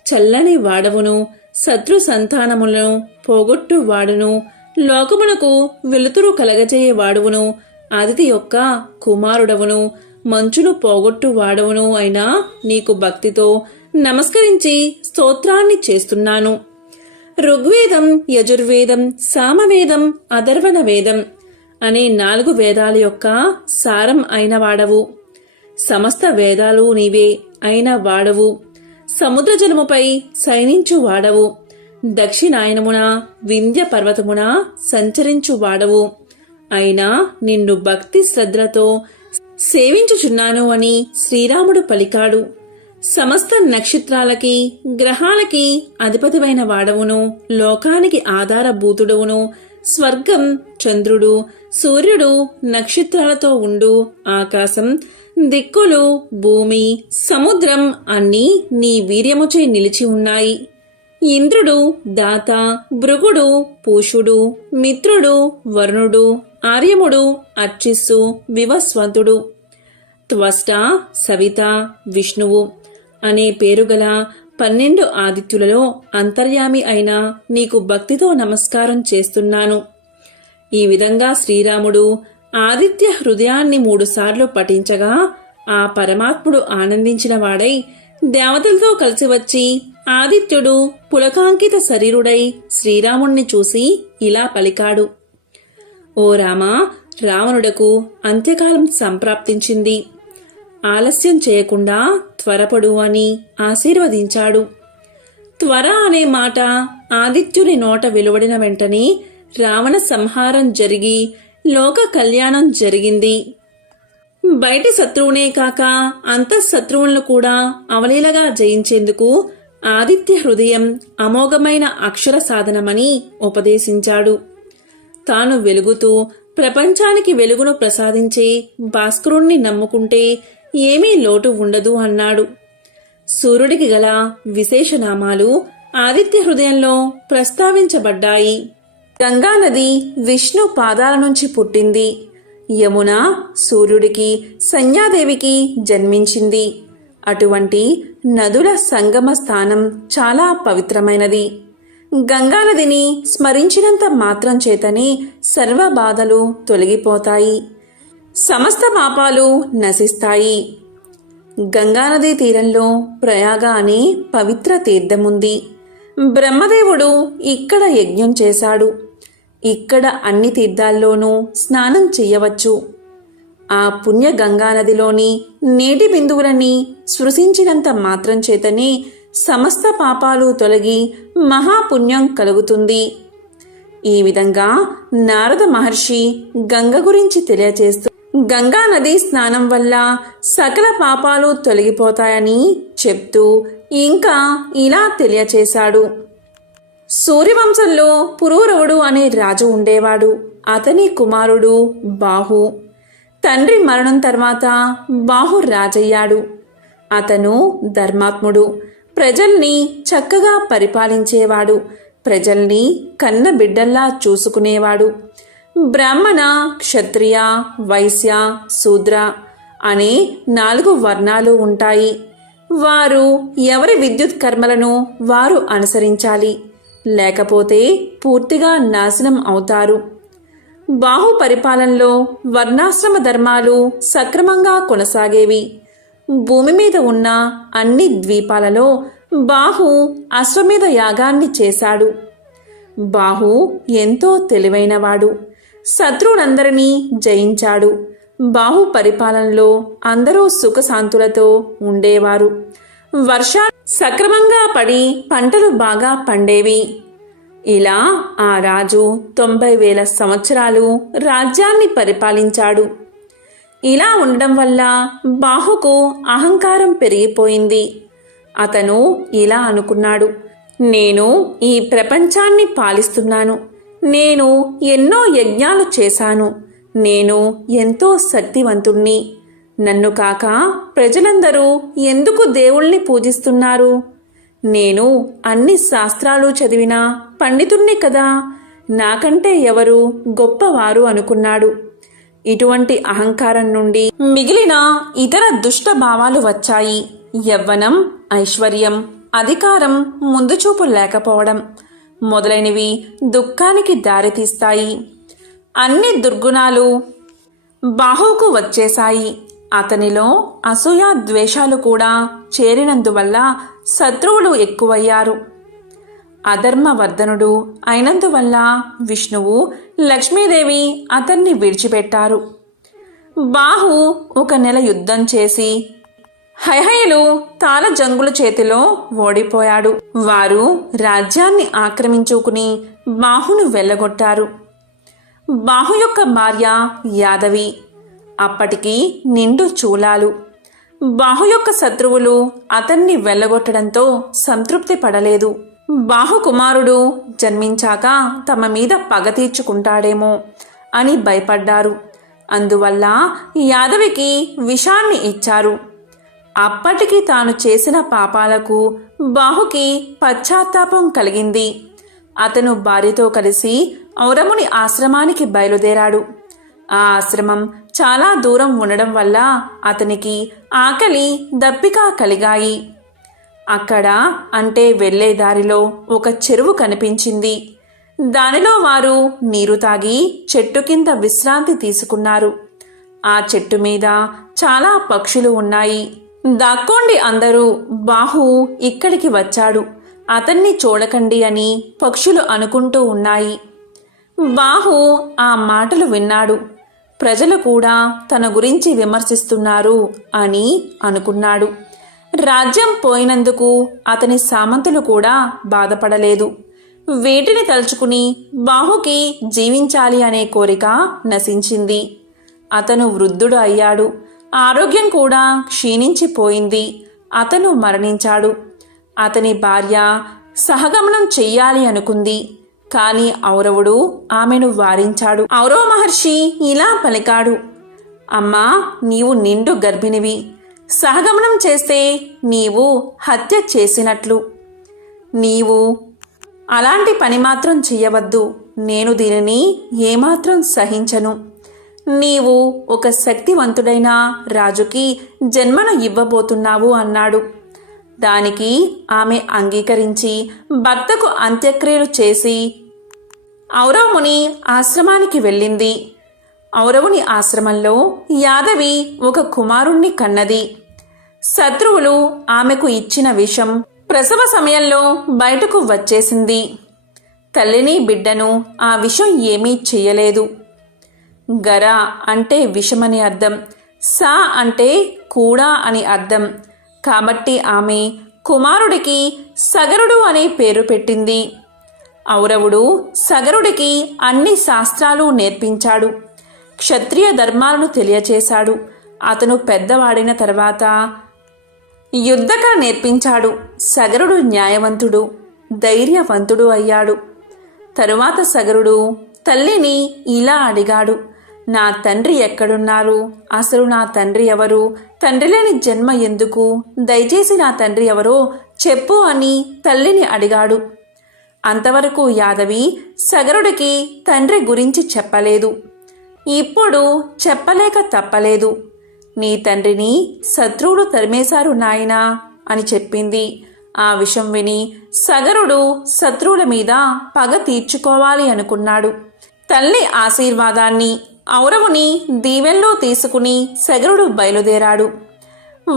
చల్లని వాడవును, శత్రు సంతానములను పోగొట్టు వాడును, లోకమునకు వెలుతురు కలగజేయవాడువును, అదితి యొక్క కుమారుడవును, మంచును పోగొట్టు వాడవును అయినా నీకు భక్తితో నమస్కరించి స్తోత్రాన్ని చేస్తున్నాను. ఋగ్వేదం, యజుర్వేదం, సామవేదం, అథర్వణ వేదం అనే 4 వేదాల యొక్క సారం అయిన వాడవు. సమస్త వేదాలు నీవే అయిన వాడవు. సముద్ర జలముపై శయనించు వాడవు. దక్షిణాయనమున వింధ్య పర్వతమున సంచరించు వాడవు. అయినా నిన్ను భక్తి శ్రద్ధలతో సేవించుచున్నాను అని శ్రీరాముడు పలికాడు. సమస్త నక్షత్రాలకి, గ్రహాలకి అధిపతివైన వాడవును, లోకానికి ఆధారభూతుడవును, స్వర్గం, చంద్రుడు, సూర్యుడు, నక్షత్రాలతో ఉండు ఆకాశం, దిక్కులు, భూమి, సముద్రం అన్నీ నీ వీర్యముచే నిలిచి ఉన్నాయి. ఇంద్రుడు, దాత, భృగుడు, పూషుడు, మిత్రుడు, వరుణుడు, ఆర్యముడు, అర్చిస్సు, వివస్వంతుడు, త్వష్ట, సవిత, విష్ణువు అనే పేరుగల 12 ఆదిత్యులలో అంతర్యామి అయిన నీకు భక్తితో నమస్కారం చేస్తున్నాను. ఈ విధంగా శ్రీరాముడు ఆదిత్య హృదయాన్ని 3 సార్లు పఠించగా ఆ పరమాత్ముడు ఆనందించిన వాడై దేవతలతో కలిసి వచ్చి ఆదిత్యుడు పులకాంకిత శరీరుడై శ్రీరాముణ్ణి చూసి ఇలా పలికాడు. ఓ రామా, రావణుడకు అంత్యకాలం సంప్రాప్తించింది. ఆలస్యం చేయకుండా త్వరపడు అని ఆశీర్వదించాడు. త్వర అనే మాట ఆదిత్యుని నోట వెలువడిన వెంటనే రావణ సంహారం జరిగి లోక కళ్యాణం జరిగింది. బయటి శత్రువునే కాక అంతఃశత్రువులను కూడా అవలీలగా జయించేందుకు ఆదిత్య హృదయం అమోఘమైన అక్షర సాధనమని ఉపదేశించాడు. తాను వెలుగుతూ ప్రపంచానికి వెలుగును ప్రసాదించే భాస్కరుణ్ణి నమ్ముకుంటే ఏమీ లోటు ఉండదు అన్నాడు. సూర్యుడికి గల విశేషనామాలు ఆదిత్య హృదయంలో ప్రస్తావించబడ్డాయి. గంగానది విష్ణు పాదాల నుంచి పుట్టింది. యమున సూర్యుడికి, సంధ్యాదేవికి జన్మించింది. అటువంటి నదుల సంగమ స్థానం చాలా పవిత్రమైనది. గంగానదిని స్మరించినంత మాత్రం చేతనే సర్వ బాధలు తొలగిపోతాయి, సమస్త పాపాలు నశిస్తాయి. గంగానదీ తీరంలో ప్రయాగ అనే పవిత్ర తీర్థముంది. బ్రహ్మదేవుడు ఇక్కడ యజ్ఞం చేశాడు. ఇక్కడ అన్ని తీర్థాల్లోనూ స్నానం చెయ్యవచ్చు. ఆ పుణ్య గంగానదిలోని నీటి బిందువులని స్పృశించినంత మాత్రం చేతనే సమస్త పాపాలు తొలగి మహాపుణ్యం కలుగుతుంది. ఈ విధంగా నారద మహర్షి గంగ గురించి తెలియచేస్తూ గంగా నదీ స్నానం వల్ల సకల పాపాలు తొలగిపోతాయని చెప్తూ ఇంకా ఇలా తెలియచేశాడు. సూర్యవంశంలో పురూరవుడు అనే రాజు ఉండేవాడు. అతని కుమారుడు బాహు. తండ్రి మరణం తర్వాత బాహు రాజయ్యాడు. అతను ధర్మాత్ముడు. ప్రజల్ని చక్కగా పరిపాలించేవాడు. ప్రజల్ని కన్న బిడ్డల్లా చూసుకునేవాడు. బ్రాహ్మణ, క్షత్రియ, వైశ్య, శూద్ర అనే 4 వర్ణాలు ఉంటాయి. వారు ఎవరి విద్యుత్ కర్మలను వారు అనుసరించాలి, లేకపోతే పూర్తిగా నాశనం అవుతారు. బాహు పరిపాలనలో వర్ణాశ్రమ ధర్మాలు సక్రమంగా కొనసాగేవి. భూమి మీద ఉన్న అన్ని ద్వీపాలలో బాహు అశ్వమేధ యాగాన్ని చేశాడు. బాహు ఎంతో తెలివైనవాడు. శత్రువులందరినీ జయించాడు. బాహు పరిపాలనలో అందరూ సుఖశాంతులతో ఉండేవారు. వర్షాలు సక్రమంగా పడి పంటలు బాగా పండేవి. ఇలా ఆ రాజు 90,000 సంవత్సరాలు రాజ్యాన్ని పరిపాలించాడు. ఇలా ఉండడం వల్ల బాహుకు అహంకారం పెరిగిపోయింది. అతను ఇలా అనుకున్నాడు, నేను ఈ ప్రపంచాన్ని పాలిస్తున్నాను. నేను ఎన్నో యజ్ఞాలు చేశాను. నేను ఎంతో శక్తివంతుణ్ణి. నన్ను కాక ప్రజలందరూ ఎందుకు దేవుణ్ణి పూజిస్తున్నారు? నేను అన్ని శాస్త్రాలు చదివిన పండితుణ్ణి కదా, నాకంటే ఎవరు గొప్పవారు అనుకున్నాడు. ఇటువంటి అహంకారం నుండి మిగిలిన ఇతర దుష్ట భావాలు వచ్చాయి. యవ్వనం, ఐశ్వర్యం, అధికారం, ముందుచూపు లేకపోవడం మొదలైనవి దుఃఖానికి దారితీస్తాయి. అన్ని దుర్గుణాలు బాహుకు వచ్చేశాయి. అతనిలో అసూయ, ద్వేషాలు కూడా చేరినందువల్ల శత్రువులు ఎక్కువయ్యారు. అధర్మవర్ధనుడు అయినందువల్ల విష్ణువు, లక్ష్మీదేవి అతన్ని విడిచిపెట్టారు. బాహు 1 నెల యుద్ధం చేసి హైహయులు తాళ జంగుల చేతిలో ఓడిపోయాడు. వారు రాజ్యాన్ని ఆక్రమించుకుని బాహును వెళ్ళగొట్టారు. బాహు యొక్క భార్య యాదవి. అప్పటికి నిండు చూలాలు. బాహు యొక్క శత్రువులు అతన్ని వెళ్ళగొట్టడంతో సంతృప్తి పడలేదు. బాహు కుమారుడు జన్మించాక తమ మీద పగ తీర్చుకుంటాడేమో అని భయపడ్డారు. అందువల్ల యాదవికి విషాన్ని ఇచ్చారు. అప్పటికి తాను చేసిన పాపాలకు బాహుకి పశ్చాత్తాపం కలిగింది. అతను భార్యతో కలిసి ఔరముని ఆశ్రమానికి బయలుదేరాడు. ఆ ఆశ్రమం చాలా దూరం ఉండడం వల్ల అతనికి ఆకలి, దప్పిక కలిగాయి. అక్కడ అంటే వెళ్లే దారిలో ఒక చెరువు కనిపించింది. దానిలో వారు నీరు తాగి చెట్టు కింద విశ్రాంతి తీసుకున్నారు. ఆ చెట్టు మీద చాలా పక్షులు ఉన్నాయి. దాక్కోండి అందరూ, బాహు ఇక్కడికి వచ్చాడు, అతన్ని చూడకండి అని పక్షులు అనుకుంటూ ఉన్నాయి. బాహు ఆ మాటలు విన్నాడు. ప్రజలు కూడా తన గురించి విమర్శిస్తున్నారు అని అనుకున్నాడు. రాజ్యం పోయినందుకు అతని సామంతులు కూడా బాధపడలేదు. వీటిని తలుచుకుని బాహుకి జీవించాలి అనే కోరిక నశించింది. అతను వృద్ధుడు అయ్యాడు. ఆరోగ్యం కూడా క్షీణించిపోయింది. అతను మరణించాడు. అతని భార్య సహగమనం చెయ్యాలి అనుకుంది. కాని ఔరవుడు ఆమెను వారించాడు. ఔరవ మహర్షి ఇలా పలికాడు, అమ్మా, నీవు నిండు గర్భిణివి. సహగమనం చేస్తే నీవు హత్య చేసినట్లు. నీవు అలాంటి పని మాత్రం చెయ్యవద్దు. నేను దీనిని ఏమాత్రం సహించను. నీవు ఒక శక్తివంతుడైన రాజుకి జన్మను ఇవ్వబోతున్నావు అన్నాడు. దానికి ఆమె అంగీకరించి భర్తకు అంత్యక్రియలు చేసి ఔరవముని ఆశ్రమానికి వెళ్ళింది. ఔరవుని ఆశ్రమంలో యాదవి ఒక కుమారుణ్ణి కన్నది. శత్రువులు ఆమెకు ఇచ్చిన విషం ప్రసవ సమయంలో బయటకు వచ్చేసింది. తల్లిని బిడ్డను ఆ విషం ఏమీ చెయ్యలేదు. గర అంటే విషమని అర్థం, సా అంటే కూడా అని అర్థం. కాబట్టి ఆమె కుమారుడికి సగరుడు అనే పేరు పెట్టింది. ఔరవుడు సగరుడికి అన్ని శాస్త్రాలు నేర్పించాడు. క్షత్రియ ధర్మాలను తెలియచేశాడు. అతను పెద్దవాడిన తర్వాత యుద్ధకళ నేర్పించాడు. సగరుడు న్యాయవంతుడు, ధైర్యవంతుడు అయ్యాడు. తరువాత సగరుడు తల్లిని ఇలా అడిగాడు, నా తండ్రి ఎక్కడున్నారు? అసలు నా తండ్రి ఎవరు? తండ్రి లేని జన్మ ఎందుకు? దయచేసి నా తండ్రి ఎవరో చెప్పు అని తల్లిని అడిగాడు. అంతవరకు యాదవి సగరుడికి తండ్రి గురించి చెప్పలేదు. ఇప్పుడు చెప్పలేక తప్పలేదు. నీ తండ్రిని శత్రువులు తరిమేశారు నాయనా అని చెప్పింది. ఆ విషయం విని సగరుడు శత్రువుల మీద పగ తీర్చుకోవాలి అనుకున్నాడు. తల్లి ఆశీర్వాదాన్ని ఔరవుని దీవెల్లో తీసుకుని సగరుడు బయలుదేరాడు.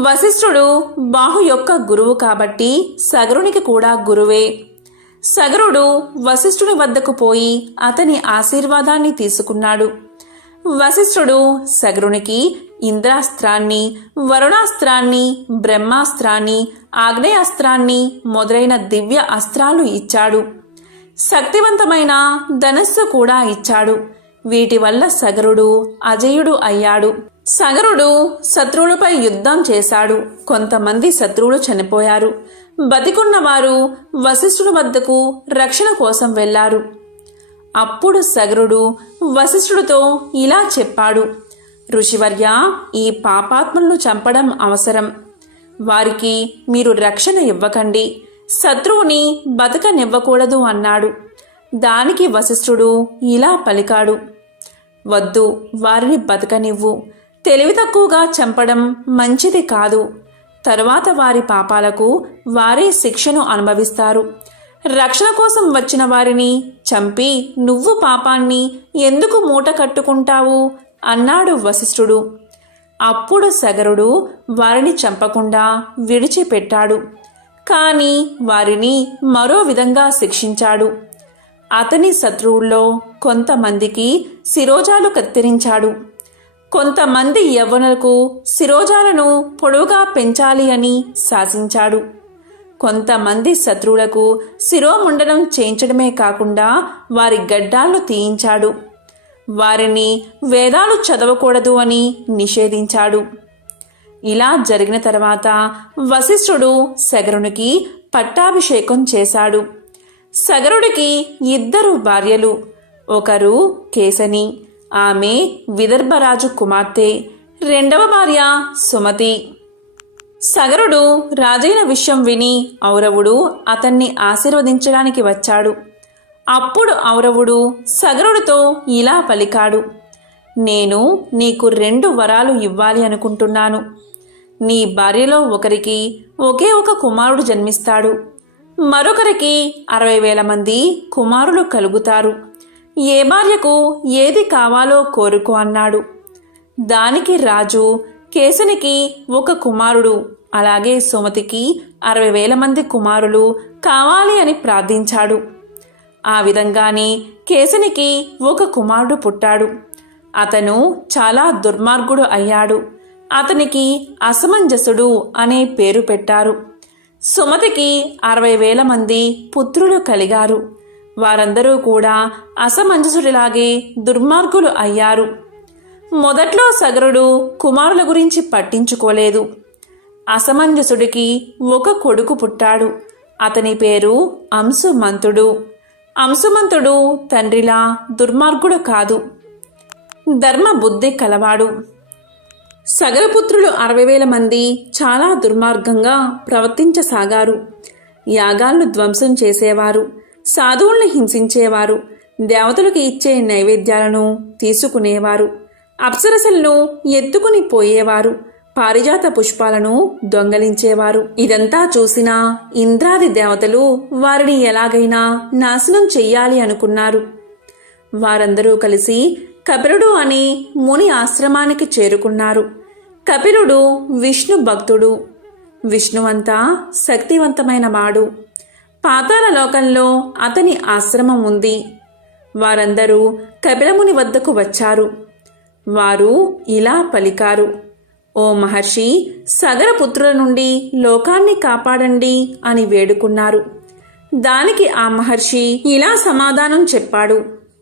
వశిష్ఠుడు బాహు యొక్క గురువు కాబట్టి సగరునికి కూడా గురువే. సగరుడు వశిష్ఠుని వద్దకు పోయి అతని ఆశీర్వాదాన్ని తీసుకున్నాడు. వశిష్ఠుడు సగరునికి ఇంద్రాస్త్రాన్ని, వరుణాస్త్రాన్ని, బ్రహ్మాస్త్రాన్ని, ఆగ్నేయాస్త్రాన్ని మొదలైన దివ్య అస్త్రాలు ఇచ్చాడు. శక్తివంతమైన ధనస్సు కూడా ఇచ్చాడు. వీటి వల్ల సగరుడు అజేయుడు అయ్యాడు. సగరుడు శత్రువులపై యుద్ధం చేశాడు. కొంతమంది శత్రువులు చనిపోయారు. బతికున్నవారు వశిష్ఠుని వద్దకు రక్షణ కోసం వెళ్లారు. అప్పుడు సగరుడు వశిష్ఠుడితో ఇలా చెప్పాడు, ఋషివర్య, ఈ పాపాత్ములను చంపడం అవసరం. వారికి మీరు రక్షణ ఇవ్వకండి. శత్రువుని బతకనివ్వకూడదు అన్నాడు. దానికి వశిష్ఠుడు ఇలా పలికాడు, వద్దు, వారిని బతకనివ్వు. తెలివి తక్కువగా చంపడం మంచిది కాదు. తరువాత వారి పాపాలకు వారే శిక్షను అనుభవిస్తారు. రక్షణ కోసం వచ్చిన వారిని చంపి నువ్వు పాపాన్ని ఎందుకు మూట కట్టుకుంటావు అన్నాడు వశిష్ఠుడు. అప్పుడు సగరుడు వారిని చంపకుండా విడిచిపెట్టాడు. కాని వారిని మరో విధంగా శిక్షించాడు. అతని శత్రువుల్లో కొంతమందికి శిరోజాలు కత్తిరించాడు. కొంతమంది యవ్వనులకు శిరోజాలను పొడవుగా పెంచాలి అని శాసించాడు. కొంతమంది శత్రువులకు శిరోముండనం చేయించడమే కాకుండా వారి గడ్డాలను తీయించాడు. వారిని వేదాలు చదవకూడదు అని నిషేధించాడు. ఇలా జరిగిన తర్వాత వశిష్ఠుడు సగరునికి పట్టాభిషేకం చేశాడు. సగరుడికి 2 భార్యలు. ఒకరు కేసని, ఆమె విదర్భరాజు కుమార్తె. 2వ భార్య సుమతి. సగరుడు రాజైన విషయం విని ఔరవుడు అతన్ని ఆశీర్వదించడానికి వచ్చాడు. అప్పుడు ఔరవుడు సగరుడితో ఇలా పలికాడు, నేను నీకు 2 వరాలు ఇవ్వాలి అనుకుంటున్నాను. నీ భార్యలో ఒకరికి ఒకే ఒక కుమారుడు జన్మిస్తాడు. మరొకరికి 60,000 మంది కుమారులు కలుగుతారు. ఏ భార్యకు ఏది కావాలో కోరుకో అన్నాడు. దానికి రాజు కేసునికి ఒక కుమారుడు, అలాగే సుమతికి 60,000 మంది కుమారులు కావాలి అని ప్రార్థించాడు. ఆ విధంగానే కేసునికి ఒక కుమారుడు పుట్టాడు. అతను చాలా దుర్మార్గుడు అయ్యాడు. అతనికి అసమంజసుడు అనే పేరు పెట్టారు. సుమతికి 60,000 మంది పుత్రులు కలిగారు. వారందరూ కూడా అసమంజసుడిలాగే దుర్మార్గులు అయ్యారు. మొదట్లో సగరుడు కుమారుల గురించి పట్టించుకోలేదు. అసమంజసుడికి ఒక కొడుకు పుట్టాడు. అతని పేరు అంశుమంతుడు. అంశుమంతుడు తండ్రిలా దుర్మార్గుడు కాదు, ధర్మ బుద్ధి కలవాడు. సగరపుత్రులు 60,000 మంది చాలా దుర్మార్గంగా ప్రవర్తించసాగారు. యాగాలను ధ్వంసం చేసేవారు, సాధువుల్ని హింసించేవారు, దేవతలకు ఇచ్చే నైవేద్యాలను తీసుకునేవారు, అప్సరసలను ఎత్తుకుని పోయేవారు, పారిజాత పుష్పాలను దొంగలించేవారు. ఇదంతా చూసిన ఇంద్రాది దేవతలు వారిని ఎలాగైనా నాశనం చెయ్యాలి అనుకున్నారు. వారందరూ కలిసి కపిలుడు అనే ముని ఆశ్రమానికి చేరుకున్నారు. కపిలుడు విష్ణు భక్తుడు. విష్ణువంతా శక్తివంతమైన వాడు. పాతాళ లోకంలో అతని ఆశ్రమం ఉంది. వారందరూ కపిలముని వద్దకు వచ్చారు. వారు ఇలా పలికారు: ఓ మహర్షి, సగరపుత్రుల నుండి లోకాన్ని కాపాడండి అని వేడుకున్నారు. దానికి ఆ మహర్షి ఇలా సమాధానం చెప్పాడు: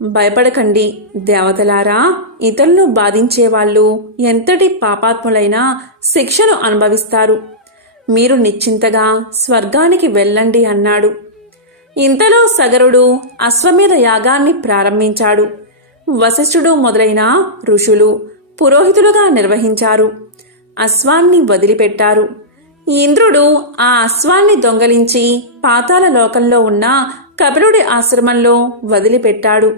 భయపడకండి దేవతలారా, ఇతరులను బాధించేవాళ్ళు ఎంతటి పాపాత్ములైనా శిక్షను అనుభవిస్తారు. మీరు నిశ్చింతగా స్వర్గానికి వెళ్ళండి అన్నాడు. ఇంతలో సగరుడు అశ్వమేధ యాగాన్ని ప్రారంభించాడు. వశిష్ఠుడు మొదలైన ఋషులు పురోహితులుగా నిర్వహించారు. అశ్వాన్ని వదిలిపెట్టారు. ఇంద్రుడు ఆ అశ్వాన్ని దొంగలించి పాతాళ లోకంలో ఉన్న కపిలుడి ఆశ్రమంలో వదిలిపెట్టాడు.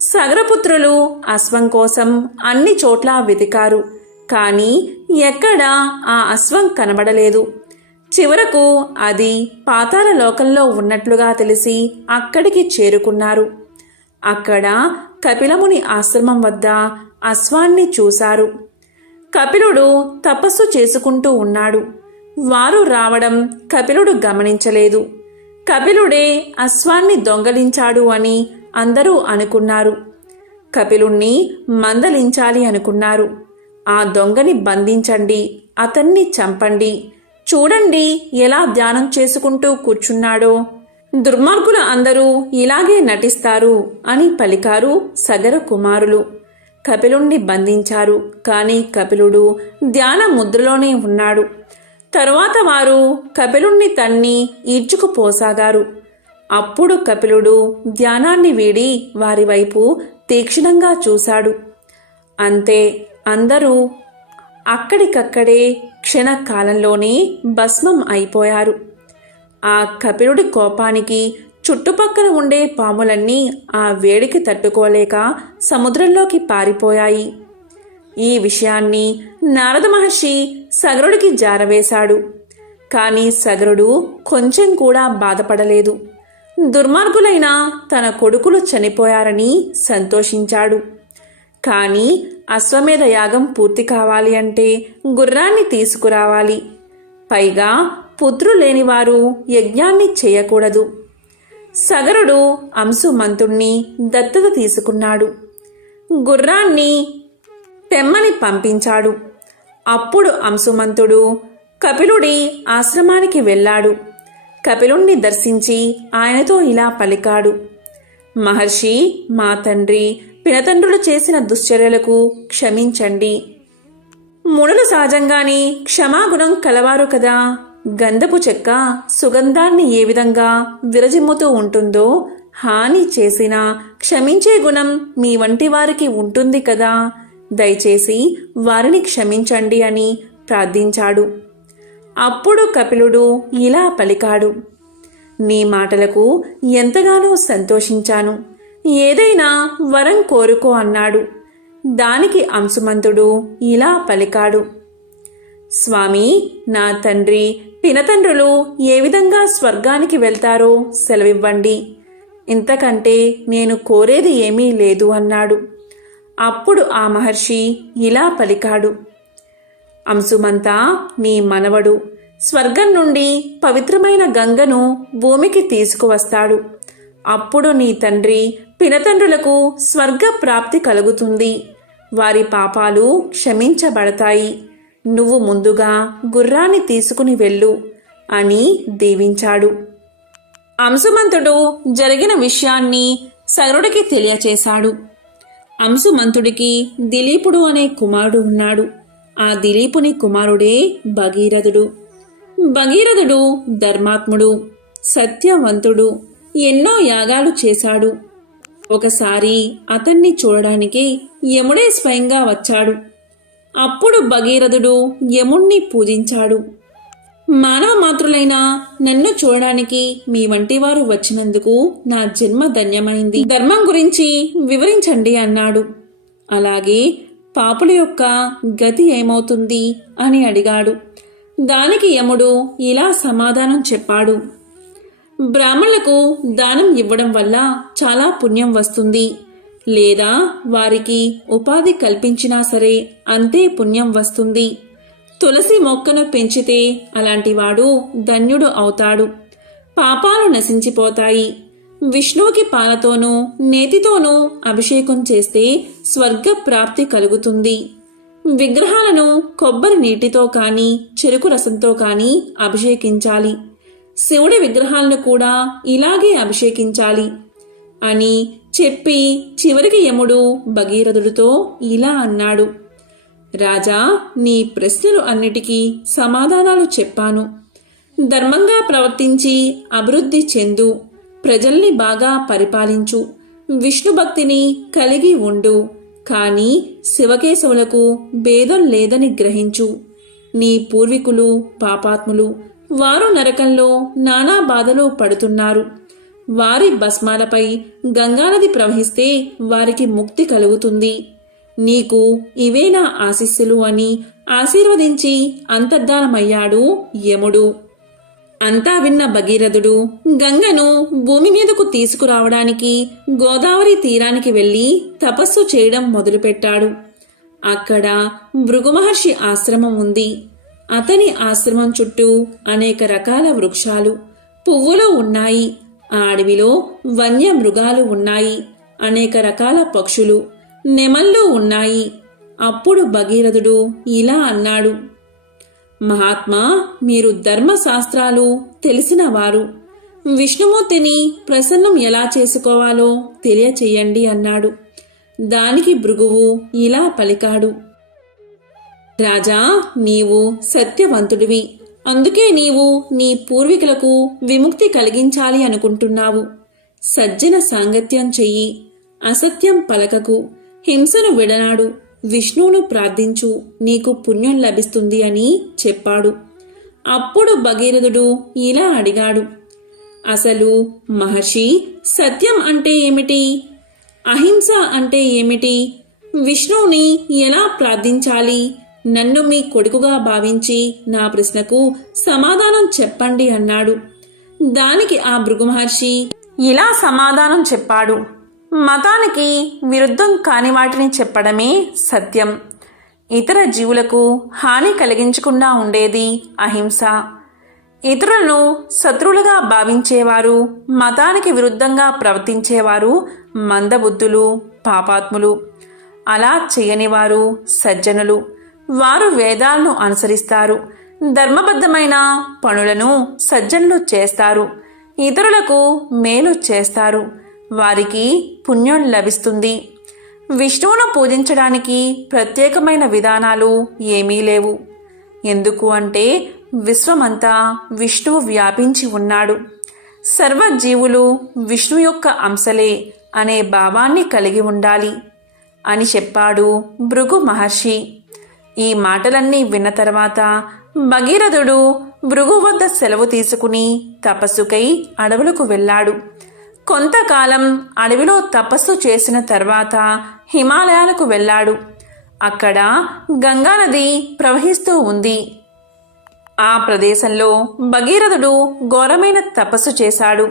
సగరపుత్రులు అశ్వం కోసం అన్ని చోట్ల వెతికారు. కానీ ఎక్కడా ఆ అశ్వం కనబడలేదు. చివరకు అది పాతాళ లోకంలో ఉన్నట్లుగా తెలిసి అక్కడికి చేరుకున్నారు. అక్కడ కపిలముని ఆశ్రమం వద్ద అశ్వాన్ని చూశారు. కపిలుడు తపస్సు చేసుకుంటూ ఉన్నాడు. వారు రావడం కపిలుడు గమనించలేదు. కపిలుడే అశ్వాన్ని దొంగలించాడు అని అందరూ అనుకున్నారు. కపిలుణ్ణి మందలించాలి అనుకున్నారు. ఆ దొంగని బంధించండి, అతన్ని చంపండి, చూడండి ఎలా ధ్యానం చేసుకుంటూ కూర్చున్నాడో. దుర్మార్గుల అందరూ ఇలాగే నటిస్తారు అని పలికారు సగర కుమారులు. కపిలుణ్ణి బంధించారు. కానీ కపిలుడు ధ్యాన ముద్రలోనే ఉన్నాడు. తరువాత వారు కపిలుణ్ణి తన్ని ఈడ్చుకుపోసాగారు. అప్పుడు కపిలుడు ధ్యానాన్ని వీడి వారి వైపు తీక్షణంగా చూశాడు. అంతే, అందరూ అక్కడికక్కడే క్షణకాలంలోనే భస్మం అయిపోయారు. ఆ కపిలుడి కోపానికి చుట్టుపక్కల ఉండే పాములన్నీ ఆ వేడికి తట్టుకోలేక సముద్రంలోకి పారిపోయాయి. ఈ విషయాన్ని నారద మహర్షి సగరుడికి జారవేశాడు. కానీ సగరుడు కొంచెం కూడా బాధపడలేదు. దుర్మార్గులైన తన కొడుకులు చనిపోయారని సంతోషించాడు. కానీ అశ్వమేధ యాగం పూర్తి కావాలి అంటే గుర్రాన్ని తీసుకురావాలి. పైగా పుత్రులు లేనివారు యజ్ఞాన్ని చేయకూడదు. సగరుడు అంశుమంతుణ్ణి దత్తత తీసుకున్నాడు. గుర్రాన్ని తెమ్మని పంపించాడు. అప్పుడు అంశుమంతుడు కపిలుడి ఆశ్రమానికి వెళ్ళాడు. కపిలుణ్ణి దర్శించి ఆయనతో ఇలా పలికాడు: మహర్షి, మా తండ్రి పినతండ్రులు చేసిన దుశ్చర్యలకు క్షమించండి. మునులు సహజంగానే క్షమాగుణం కలవారు కదా. గంధపు చెక్క సుగంధాన్ని ఏ విధంగా విరజిమ్ముతూ ఉంటుందో, హాని చేసినా క్షమించే గుణం మీ వంటి వారికి ఉంటుంది కదా. దయచేసి వారిని క్షమించండి అని ప్రార్థించాడు. అప్పుడు కపిలుడు ఇలా పలికాడు: నీ మాటలకు ఎంతగానో సంతోషించాను. ఏదైనా వరం కోరుకో అన్నాడు. దానికి అంశుమంతుడు ఇలా పలికాడు: స్వామి, నా తండ్రి పినతండ్రులు ఏ విధంగా స్వర్గానికి వెళ్తారో సెలవివ్వండి. ఇంతకంటే నేను కోరేది ఏమీ లేదు అన్నాడు. అప్పుడు ఆ మహర్షి ఇలా పలికాడు: అంశుమంతా, నీ మనవడు స్వర్గం నుండి పవిత్రమైన గంగను భూమికి తీసుకువస్తాడు. అప్పుడు నీ తండ్రి పినతండ్రులకు స్వర్గ ప్రాప్తి కలుగుతుంది. వారి పాపాలు క్షమించబడతాయి. నువ్వు ముందుగా గుర్రాన్ని తీసుకుని వెళ్ళు అని దీవించాడు. అంశుమంతుడు జరిగిన విషయాన్ని సగరుడికి తెలియచేశాడు. అంశుమంతుడికి దిలీపుడు అనే కుమారుడు ఉన్నాడు. ఆ దిలీపుని కుమారుడే భగీరథుడు. భగీరథుడు ధర్మాత్ముడు, సత్యవంతుడు, ఎన్నో యాగాలు చేశాడు. ఒకసారి అతన్ని చూడడానికి యముడే స్వయంగా వచ్చాడు. అప్పుడు భగీరథుడు యముణ్ణి పూజించాడు. మానవ మాతృలైన నన్ను చూడడానికి మీ వంటి వారు వచ్చినందుకు నా జన్మ ధన్యమైంది. ధర్మం గురించి వివరించండి అన్నాడు. అలాగే పాపుల యొక్క గతి ఏమవుతుంది అని అడిగాడు. దానికి యముడు ఇలా సమాధానం చెప్పాడు. బ్రాహ్మణులకు దానం ఇవ్వడం వల్ల చాలా పుణ్యం వస్తుంది, లేదా వారికి ఉపాధి కల్పించినా సరే అంతే పుణ్యం వస్తుంది. తులసి మొక్కను పెంచితే అలాంటివాడు ధన్యుడు అవుతాడు. పాపాలు నశించిపోతాయి. విష్ణువుకి పాలతోనూ నేతితోనూ అభిషేకం చేస్తే స్వర్గ ప్రాప్తి కలుగుతుంది. విగ్రహాలను కొబ్బరి నీటితో కానీ చెరుకు రసంతో కానీ అభిషేకించాలి. శివుడి విగ్రహాలను కూడా ఇలాగే అభిషేకించాలి అని చెప్పి చివరికి యముడు భగీరథుడితో ఇలా అన్నాడు. రాజా, నీ ప్రశ్నలు అన్నిటికీ సమాధానాలు చెప్పాను. ధర్మంగా ప్రవర్తించి అభివృద్ధి చెందు, ప్రజల్ని బాగా పరిపాలించు, విష్ణు భక్తిని కలిగి ఉండు. కానీ శివకేశవులకు భేదం లేదని గ్రహించు. నీ పూర్వీకులు పాపాత్ములు, వారు నరకంలో నానా బాధలు పడుతున్నారు. వారి భస్మాలపై గంగానది ప్రవహిస్తే వారికి ముక్తి కలుగుతుంది. నీకు ఇవే నా ఆశీస్సులు అని ఆశీర్వదించి అంతర్ధానమయ్యాడు యముడు. అంతా విన్న భగీరథుడు గంగను భూమి మీదకు తీసుకురావడానికి గోదావరి తీరానికి వెళ్లి తపస్సు చేయడం మొదలుపెట్టాడు. అక్కడ భృగు మహర్షి ఆశ్రమం ఉంది. అతని ఆశ్రమం చుట్టూ అనేక రకాల వృక్షాలు, పువ్వులు ఉన్నాయి. ఆ అడవిలో వన్య మృగాలు ఉన్నాయి. అనేక రకాల పక్షులు, నెమళ్ళు ఉన్నాయి. అప్పుడు భగీరథుడు ఇలా అన్నాడు. మహాత్మా, మీరు ధర్మశాస్త్రాలు తెలిసినవారు. విష్ణుమూర్తిని ప్రసన్నం ఎలా చేసుకోవాలో తెలియచేయండి అన్నాడు. దానికి భృగువు ఇలా పలికాడు. రాజా, నీవు సత్యవంతుడివి. అందుకే నీవు నీ పూర్వీకులకు విముక్తి కలిగించాలి అనుకుంటున్నావు. సజ్జన సాంగత్యం చెయ్యి, అసత్యం పలకకు, హింసను విడనాడు, విష్ణువును ప్రార్థించు, నీకు పుణ్యం లభిస్తుంది అని చెప్పాడు. అప్పుడు భగీరథుడు ఇలా అడిగాడు. అసలు మహర్షి, సత్యం అంటే ఏమిటి? అహింస అంటే ఏమిటి? విష్ణువుని ఎలా ప్రార్థించాలి? నన్ను మీ కొడుకుగా భావించి నా ప్రశ్నకు సమాధానం చెప్పండి అన్నాడు. దానికి ఆ భృగు మహర్షి ఇలా సమాధానం చెప్పాడు. మతానికి విరుద్ధం కాని వాటిని చెప్పడమే సత్యం. ఇతర జీవులకు హాని కలిగించకుండా ఉండేది అహింస. ఇతరులను శత్రువులుగా భావించేవారు, మతానికి విరుద్ధంగా ప్రవర్తించేవారు మందబుద్ధులు, పాపాత్ములు. అలా చేయనివారు సజ్జనులు. వారు వేదాలను అనుసరిస్తారు. ధర్మబద్ధమైన పనులను సజ్జనులు చేస్తారు. ఇతరులకు మేలు చేస్తారు. వారికి పుణ్యం లభిస్తుంది. విష్ణువును పూజించడానికి ప్రత్యేకమైన విధానాలు ఏమీ లేవు. ఎందుకు అంటే విశ్వమంతా విష్ణువు వ్యాపించి ఉన్నాడు. సర్వజీవులు విష్ణు యొక్క అంశలే అనే భావాన్ని కలిగి ఉండాలి అని చెప్పాడు భృగు మహర్షి. ఈ మాటలన్నీ విన్న తర్వాత భగీరథుడు భృగు వద్ద సెలవు తీసుకుని తపస్సుకై అడవులకు వెళ్ళాడు. కొంతకాలం అడవిలో తపస్సు చేసిన తర్వాత హిమాలయాలకు వెళ్ళాడు. అక్కడ గంగానది ప్రవహిస్తూ ఉంది. ఆ ప్రదేశంలో భగీరథుడు ఘోరమైన తపస్సు చేశాడు.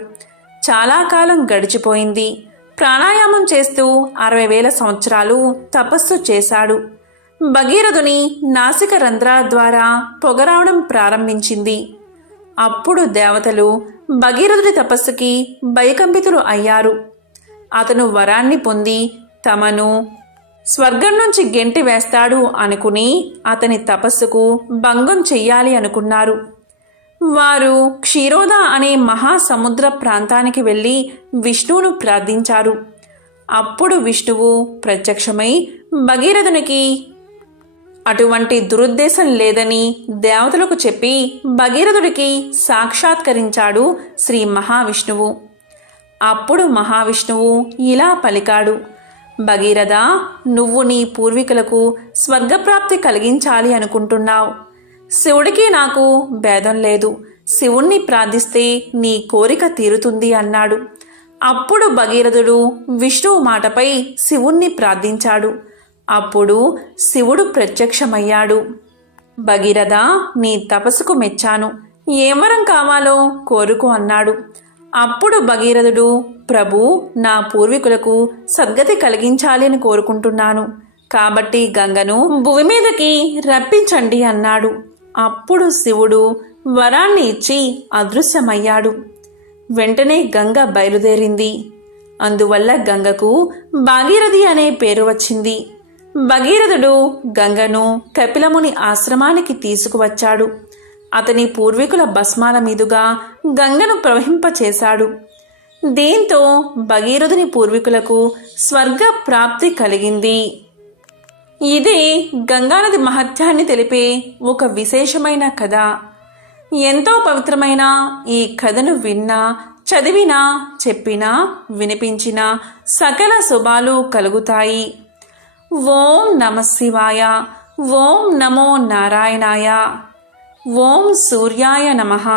చాలా కాలం గడిచిపోయింది. ప్రాణాయామం చేస్తూ 60,000 సంవత్సరాలు తపస్సు చేశాడు. భగీరథుని నాసిక రంధ్రాల ద్వారా పొగ రావడం ప్రారంభించింది. అప్పుడు దేవతలు భగీరథుడి తపస్సుకి భయకంపితులు అయ్యారు. అతను వరాన్ని పొంది తమను స్వర్గం నుంచి గెంటి వేస్తాడు అనుకుని అతని తపస్సుకు భంగం చెయ్యాలి అనుకున్నారు. వారు క్షీరోద అనే మహాసముద్ర ప్రాంతానికి వెళ్ళి విష్ణువును ప్రార్థించారు. అప్పుడు విష్ణువు ప్రత్యక్షమై భగీరథునికి అటువంటి దురుద్దేశం లేదని దేవతలకు చెప్పి భగీరథుడికి సాక్షాత్కరించాడు శ్రీ మహావిష్ణువు. అప్పుడు మహావిష్ణువు ఇలా పలికాడు, భగీరథ, నువ్వు నీ పూర్వీకులకు స్వర్గప్రాప్తి కలిగించాలి అనుకుంటున్నావు. శివుడికి నాకు భేదం లేదు, శివుణ్ణి ప్రార్థిస్తే నీ కోరిక తీరుతుంది అన్నాడు. అప్పుడు భగీరథుడు విష్ణువు మాటపై శివుణ్ణి ప్రార్థించాడు. అప్పుడు శివుడు ప్రత్యక్షమయ్యాడు. భగీరథ, నీ తపస్సుకు మెచ్చాను, ఏ వరం కావాలో కోరుకో అన్నాడు. అప్పుడు భగీరథుడు, ప్రభు, నా పూర్వీకులకు సద్గతి కలిగించాలి అని కోరుకుంటున్నాను, కాబట్టి గంగను భూమి మీదకి రప్పించండి అన్నాడు. అప్పుడు శివుడు వరాన్ని ఇచ్చి అదృశ్యమయ్యాడు. వెంటనే గంగ బయలుదేరింది. అందువల్ల గంగకు భాగీరథి అనే పేరు వచ్చింది. భగీరథుడు గంగను కపిలముని ఆశ్రమానికి తీసుకువచ్చాడు. అతని పూర్వీకుల భస్మాల మీదుగా గంగను ప్రవహింపచేశాడు. దీంతో భగీరథుని పూర్వీకులకు స్వర్గ ప్రాప్తి కలిగింది. ఇదే గంగానది మహత్యాన్ని తెలిపే ఒక విశేషమైన కథ. ఎంతో పవిత్రమైన ఈ కథను విన్నా, చదివినా, చెప్పినా, వినిపించినా సకల శుభాలు కలుగుతాయి. ఓం నమః శివాయ. ఓం నమో నారాయణాయ. ఓం సూర్యాయ నమః.